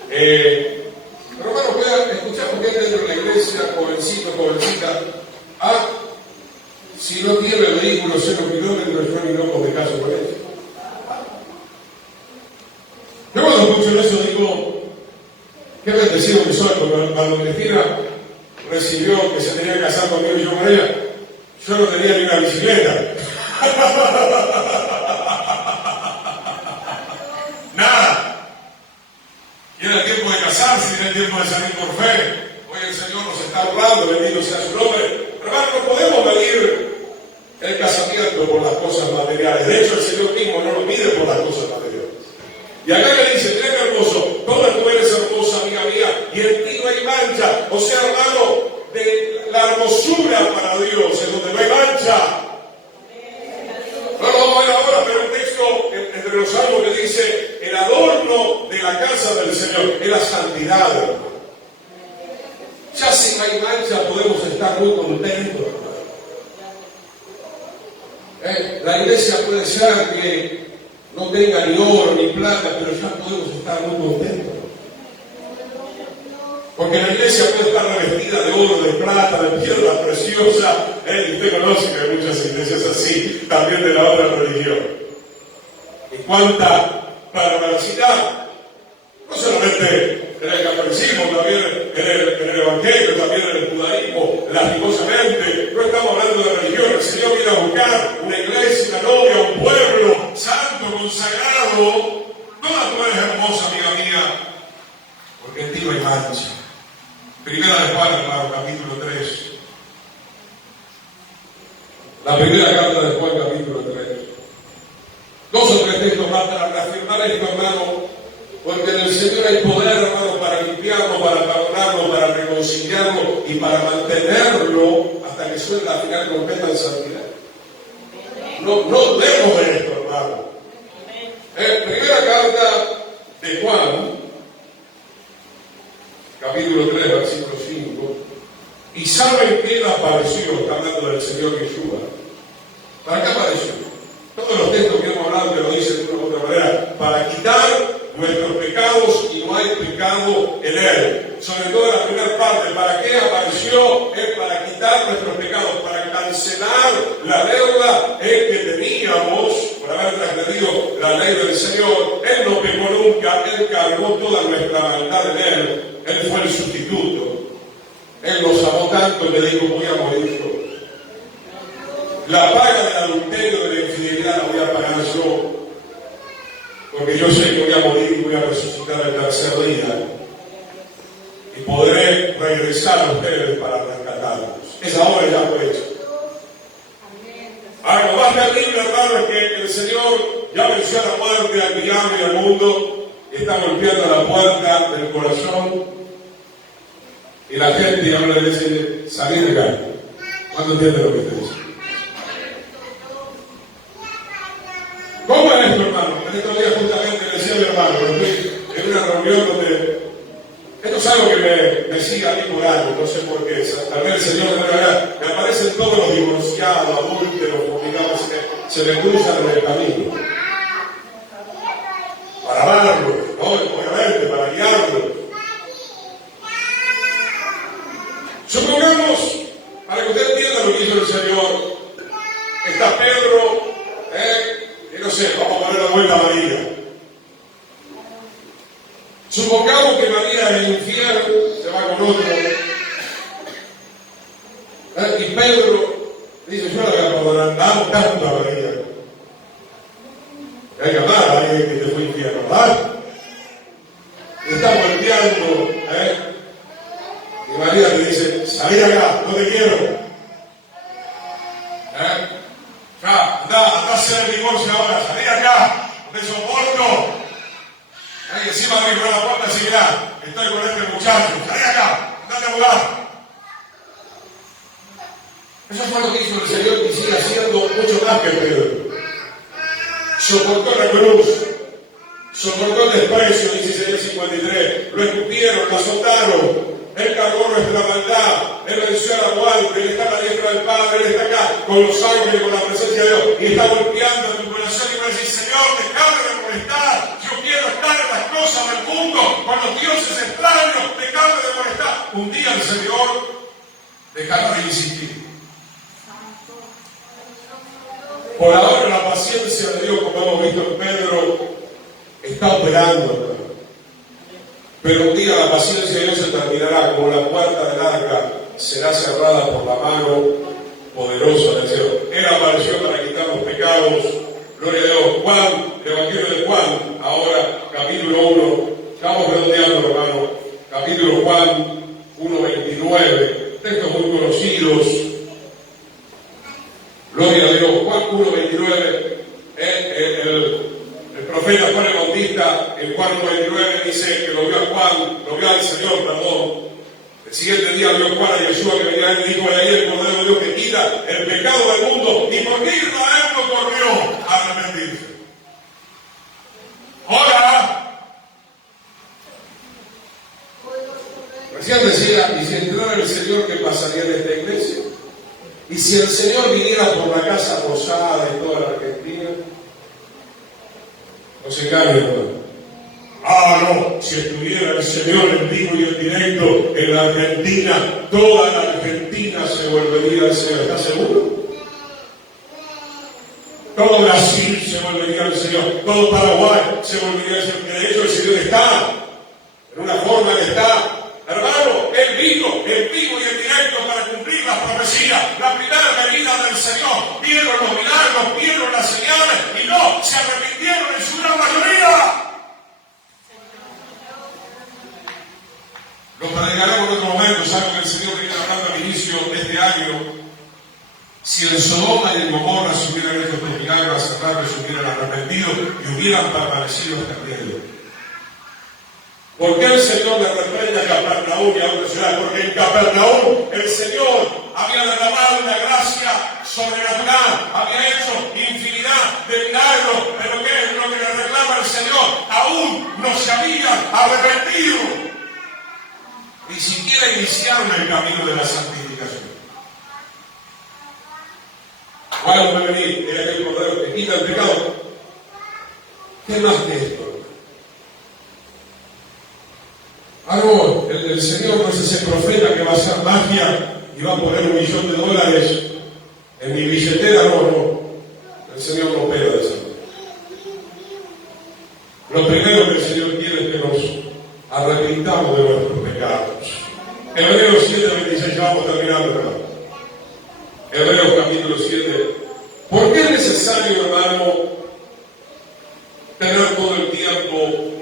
Pero hermano, escuchamos que dentro de la iglesia, jovencito, jovencita, si no tiene el vehículo 0 kilómetros, yo ni loco me caso con él. escucho eso digo, qué bendecido que soy, porque cuando Cristina recibió que se tenía que casar conmigo y yo con ella, yo no tenía ni una bicicleta. Nada. Y era el tiempo de casarse, era el tiempo de salir por fe. Hoy el Señor nos está hablando, bendito sea su nombre. Pero hermano, no podemos medir el casamiento por las cosas materiales. De hecho, el Señor mismo no lo mide por las cosas materiales. Y acá le dice, mira qué hermoso, toda tú eres hermosa, amiga mía, y en ti no hay mancha. O sea, hermano, de la hermosura para Dios, en donde no hay mancha. No lo vamos a ver ahora, pero un texto entre los salmos que dice, el adorno de la casa del Señor es la santidad, hermano. Ya si no hay mancha podemos estar muy contentos, hermano. La iglesia puede ser que no tenga ni oro ni plata, pero ya podemos estar muy contentos. Porque la iglesia puede estar revestida de oro, de plata, de piedra preciosa. Y usted conoce que hay muchas iglesias así, también de la otra religión. Y cuánta perversidad, no solamente en el catolicismo, también en el evangelio, también en el judaísmo, lastimosamente. No estamos hablando de religión, el Señor viene a buscar una iglesia, una novia, un pueblo santo, consagrado. Toda tú eres hermosa, amiga mía, porque en ti no hay mancha. Primera de Juan, hermano, capítulo 3. La primera carta de Juan, capítulo 3. 2 o 3 textos más para reafirmar esto, hermano, porque en el Señor hay poder, hermano, para limpiarlo, para perdonarlo, para reconciliarlo y para mantenerlo hasta que suene la final completa en santidad. No dudemos de esto, hermano. Primera carta de Juan, capítulo 3, versículo 5. ¿Y saben quién apareció? Está hablando del Señor Yeshua. ¿Para qué apareció? Todos los textos que hemos hablado que lo dicen de una u otra manera, para quitar nuestros pecados y no hay pecado en él. Sobre todo en la primera parte, ¿para qué apareció? Es para quitar nuestros pecados, para cancelar la deuda que teníamos por haber transgredido la ley del Señor. Él no pecó nunca, Él cargó toda nuestra maldad en Él. Él fue el sustituto. Él nos amó tanto que dijo, voy a morir yo. La paga del adulterio, de la infidelidad, la voy a pagar yo. Porque yo sé que voy a morir y voy a resucitar el tercer día. Y podré regresar a ustedes para rescatarlos. Esa obra ya fue hecha. Ahora, lo más terrible, hermano, es que el Señor ya venció a la muerte, al villano y al mundo. Y está golpeando la puerta del corazón. Y la gente ahora le dice, salid de acá. ¿Cuándo entiende lo que te dice? ¿Cómo es esto, hermano? En estos días justamente le decía a mi hermano, estoy en una reunión donde esto es algo que me sigue a mí por algo, no sé por qué. Tal vez el Señor me aparecen todos los divorciados, adúlteros, fornicadores, se me cruzan en el camino. Para darlos, ¿no? Obviamente, para guiarlos. Supongamos, para que usted entienda lo que hizo el Señor, está Pedro, y no sé, vamos a poner la vuelta a María. Supongamos que María es infiel, se va con otro. Y Pedro dice, yo la voy a perdonar, damos tanto a María. Hay que amar a alguien que te fue infiel, ¿verdad? Y está volteando, y María te dice, salí de acá, no te quiero. Anda a hacer el divorcio ahora, salí de acá, no te soporto. Y encima de la puerta y seguirá, estoy con este muchacho, salí de acá, andate a jugar. Eso fue lo que hizo el Señor y sigue haciendo mucho más que Pedro. Soportó la cruz, soportó el desprecio, dice Isaías 53, lo escupieron, lo azotaron. Él cargó nuestra maldad, Él venció a la muerte, Él está a la diestra del Padre, Él está acá con los ángeles, con la presencia de Dios, y está golpeando en tu corazón y va a decir, Señor, déjame de molestar, yo quiero estar en las cosas del mundo, con los dioses extraños, déjame de molestar. Un día el Señor dejará de insistir. Por ahora la paciencia de Dios, como hemos visto en Pedro, está operando. Pero un día la paciencia de Dios se terminará, como la puerta del arca será cerrada por la mano poderosa del Señor. Él apareció para quitar los pecados. Gloria a Dios. Juan, el Evangelio de Juan, ahora capítulo 1. Estamos redondeando, hermano. Capítulo Juan 1:29. Textos muy conocidos. Gloria a Dios. Juan 1:29. El profeta Juan el Bautista en Juan 1:29 dice que lo vio a Juan, lo vio al Señor, perdón. El siguiente día vio Juan a Yeshua que venía y dijo: ahí el Cordero de Dios que quita el pecado del mundo. ¿Y por qué Israel no corrió a arrepentirse? ¡Hola! Recién decía: y si entrara el Señor, ¿qué pasaría en esta iglesia? Y si el Señor viniera por la Casa Rosada y toda la Argentina, no se engañen, hermano. No, si estuviera el Señor en vivo y en directo en la Argentina, toda la Argentina se volvería al Señor. ¿Estás seguro? Todo Brasil se volvería al Señor, todo Paraguay se volvería al Señor. De hecho, el Señor está, en una forma que está. Hermano, Él vino en vivo y en directo para cumplir las profecías. La primera venida del Señor, vieron los milagros, vieron las señales y no se arrepintieron en su gran mayoría. Lo predicaremos en otro momento. Saben que el Señor viene hablando al inicio de este año. Si el Sodoma y el Gomorra se hubieran hecho estos milagros, hace rato se hubieran arrepentido y hubieran permanecido hasta el día de hoy. ¿Por qué el Señor le reprende a Capernaum y a otras ciudades? Porque en Capernaum el Señor había derramado una gracia sobrenatural, había hecho infinidad de milagros, pero ¿qué es lo que le reclama el Señor? Aún no se habían arrepentido. Ni siquiera iniciaron el camino de la santificación. Ahora va a venir, era aquel Cordero que quita el pecado. ¿Qué más de esto? No, el Señor no es ese profeta que va a hacer magia y va a poner $1.000.000 en mi billetera. No. El Señor no opera de esa manera. Lo primero que el Señor quiere es que nos arrepintamos de nuestros pecados. Hebreos 7:26, ya vamos terminando, hermano. Hebreos capítulo 7. ¿Por qué es necesario, hermano, tener todo el tiempo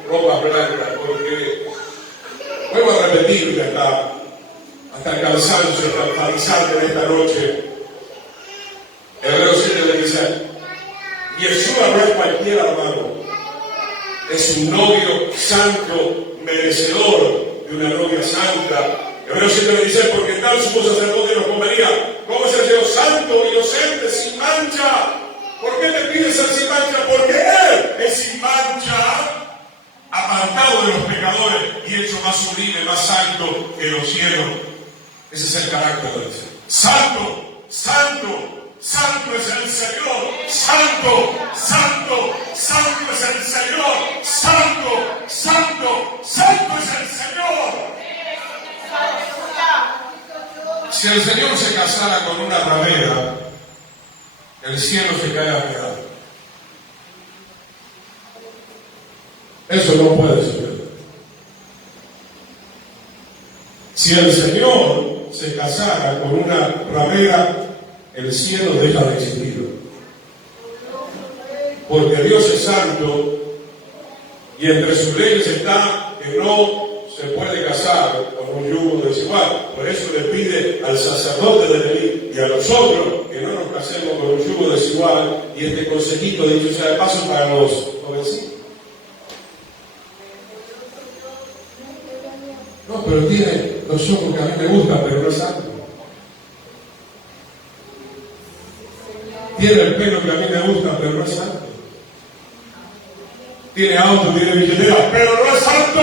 ropas blancas? Porque vuelvo a repetirte hasta el cansancio, hasta el farisante de esta noche. Hebreos 7:26. Yeshua no es cualquier hermano. Es un novio santo, merecedor de una novia santa. Hebreos 7:26, porque tal sumo sacerdote nos convenía. ¿Cómo es el Señor santo, inocente, sin mancha? ¿Por qué te pides ser sin mancha? Porque Él es sin mancha, apartado de los pecadores y hecho más sublime, más alto que los cielos. Ese es el carácter del Señor. Santo, santo, santo es el Señor. Santo, santo, santo es el Señor. Santo, santo, santo es el Señor. Si el Señor se casara con una ramera, el cielo se cae a pedazos. Eso no puede ser. Si el Señor se casara con una ramera, el cielo deja de existir. Porque Dios es santo y entre sus leyes está que no se puede casar con un yugo desigual. Por eso le pide al sacerdote de Leví y a nosotros que no nos casemos con un yugo desigual. Y este consejito, dicho sea de paso, para los jovencitos. No, pero tiene los ojos que a mí me gustan, pero no es santo. Tiene el pelo que a mí me gusta, pero no es santo. Tiene auto, tiene billetera, pero no es santo.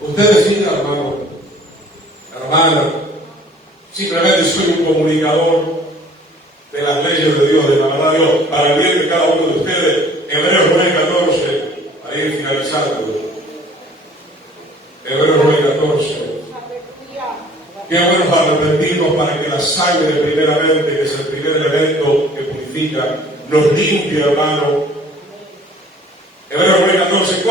Usted decida, hermano, hermana, simplemente soy un comunicador de las leyes de Dios, de la verdad de Dios, para el bien de cada uno de ustedes. Hebreos 9:14, para ir finalizando. Hebreos 9:14. Qué bueno arrepentirnos para que la sangre primeramente, que es el primer elemento que purifica, nos limpie, hermano,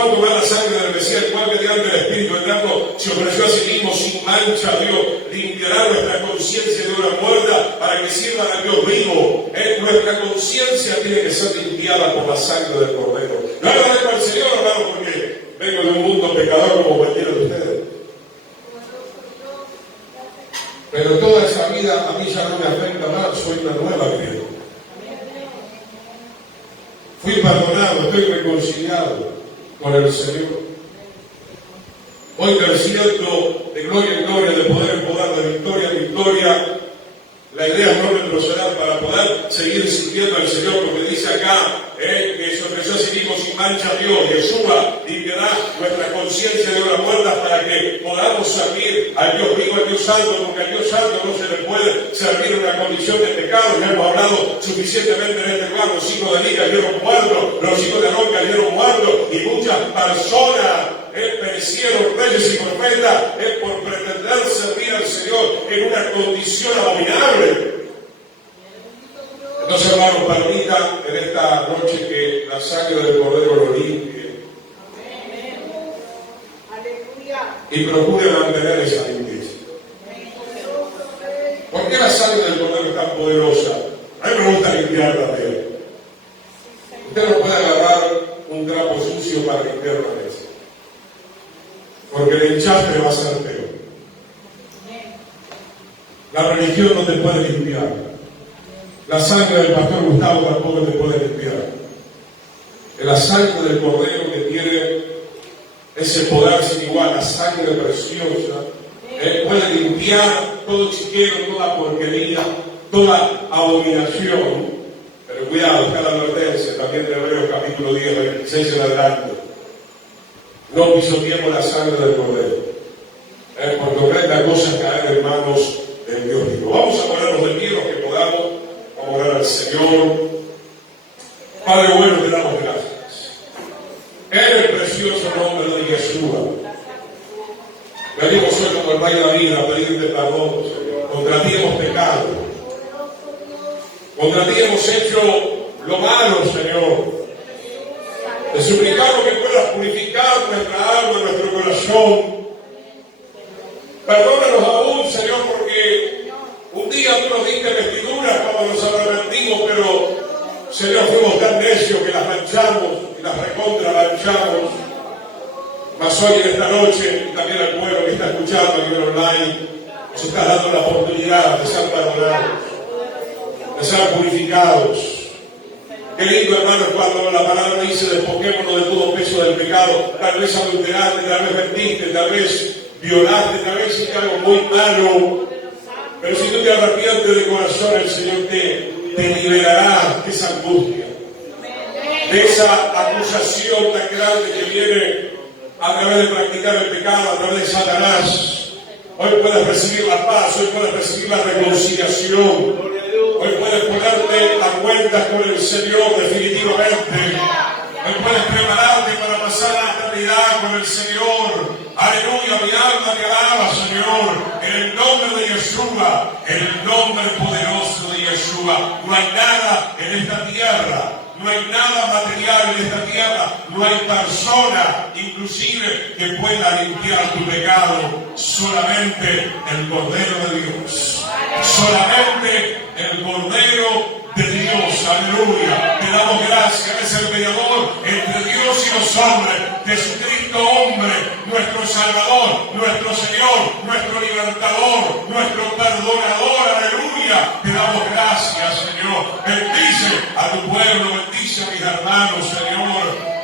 cuanto más la sangre del Mesías, el cual mediante el Espíritu Eterno se ofreció a sí mismo sin mancha a Dios, limpiará nuestra conciencia de obra muerta para que sirvan a Dios vivo. Nuestra conciencia tiene que ser limpiada por la sangre del Cordero. No agradezco al Señor, hermano, porque vengo de un mundo pecador como cualquiera de ustedes. Pero toda esa vida a mí ya no me afecta más, soy una nueva criatura. Fui perdonado, estoy reconciliado con el Señor. Hoy creciendo de gloria en gloria, de poder en poder, de victoria en victoria. La idea es no retroceder para poder seguir sirviendo al Señor, porque dice acá que se ofreció a sí mismo sin mancha a Dios. Yeshua limpiará nuestra conciencia de obras muertas para que podamos servir al Dios vivo, al Dios Santo, porque al Dios Santo no se le puede servir en una condición de pecado. Ya hemos hablado suficientemente en este lugar. Los hijos de Eli cayeron muertos, los hijos de Aarón cayeron muertos, y muchas personas perecieron, reyes y profetas, por pretender servir al Señor en una condición abominable. Entonces, hermanos, permita en esta noche que la sangre del Cordero lo limpie. Y procure mantener esa limpieza. ¿Por qué la sangre del Cordero es tan poderosa? A mí me gusta limpiarla de él. Usted no puede agarrar un trapo sucio para limpiar la mesa, porque el enchastre va a ser peor. La religión no te puede limpiar. La sangre del pastor Gustavo tampoco te puede limpiar. La sangre del Cordero, que tiene ese poder sin igual, la sangre preciosa, puede limpiar todo chiquero, toda porquería, toda abominación. Pero cuidado, está la advertencia también de Hebreos capítulo 10, 26 en adelante. No pisoteemos la sangre del Cordero, porque ofrenda cosas caer en manos del Dios vivo. Vamos a ponernos de pie los que podamos. Vamos a orar al Señor. Padre bueno, te damos gracias. En el precioso nombre de Yeshua, venimos hoy como el Rey de la vida a pedirte perdón, Señor. Contra ti hemos pecado. Contra ti hemos hecho lo malo, Señor. Te suplicamos que puedas purificar nuestra alma, nuestro corazón. Perdónanos aún, Señor, porque un día tú nos diste vestiduras cuando nos arrepentimos, pero, Señor, fuimos tan necios que las manchamos y las recontra manchamos. Mas hoy en esta noche, también al pueblo que está escuchando aquí en online, nos estás dando la oportunidad de ser perdonados, de ser purificados. Qué lindo, hermano, cuando la palabra dice despoquémonos de todo peso del pecado. Tal vez adulteraste, tal vez mentiste, tal vez violaste, tal vez hiciste algo muy malo. Pero si tú te arrepientes de corazón, el Señor te liberará de esa angustia, de esa acusación tan grande que viene a través de practicar el pecado, a través de Satanás. Hoy puedes recibir la paz, hoy puedes recibir la reconciliación. Hoy puedes ponerte a cuentas con el Señor definitivamente. Hoy puedes prepararte para pasar la eternidad con el Señor. Aleluya, mi alma te alaba, Señor. En el nombre de Yeshua, en el nombre poderoso de Yeshua. No hay nada en esta tierra, no hay nada material en esta tierra, no hay persona inclusive que pueda limpiar tu pecado. Solamente el Cordero de Dios. Solamente el Cordero de Dios. Aleluya. Te damos gracias. Eres el mediador entre Dios y los hombres. Jesucristo hombre, nuestro Salvador, nuestro Señor, nuestro libertador, nuestro perdonador. Aleluya. Te damos gracias, Señor. Bendice a tu pueblo, bendice a mis hermanos, Señor.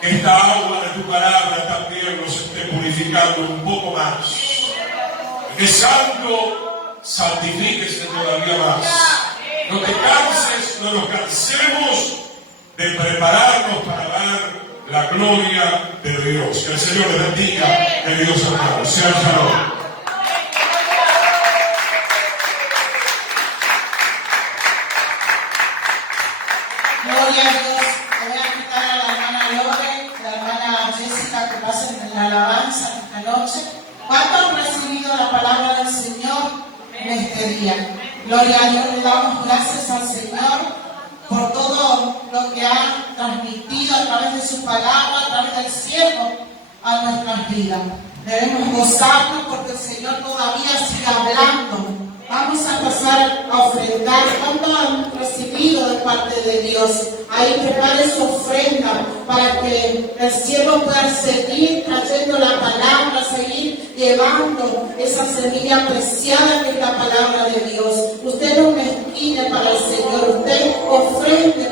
Que esta agua de tu palabra también nos esté purificando un poco más. Que santo, santifíquese todavía más. No te canses, no nos cansemos de prepararnos para ver la gloria de Dios. Que el Señor les bendiga, queridos hermanos. Sean shalom. Gloria a Dios. Voy a invitar a la hermana Lore, a la hermana Jessica, que pasen en la alabanza esta noche. ¿Cuántos han recibido la palabra del Señor en este día? Gloria a Dios, le damos gracias al Señor por todo lo que ha transmitido a través de su palabra, a través del siervo, a nuestras vidas. Debemos gozarnos porque el Señor todavía sigue hablando. Vamos a pasar a ofrendar. ¿Cuánto han recibido de parte de Dios? Ahí prepare su ofrenda para que el cielo pueda seguir trayendo la palabra, seguir llevando esa semilla preciada que es la palabra de Dios. Usted no mezquine para el Señor, usted ofrende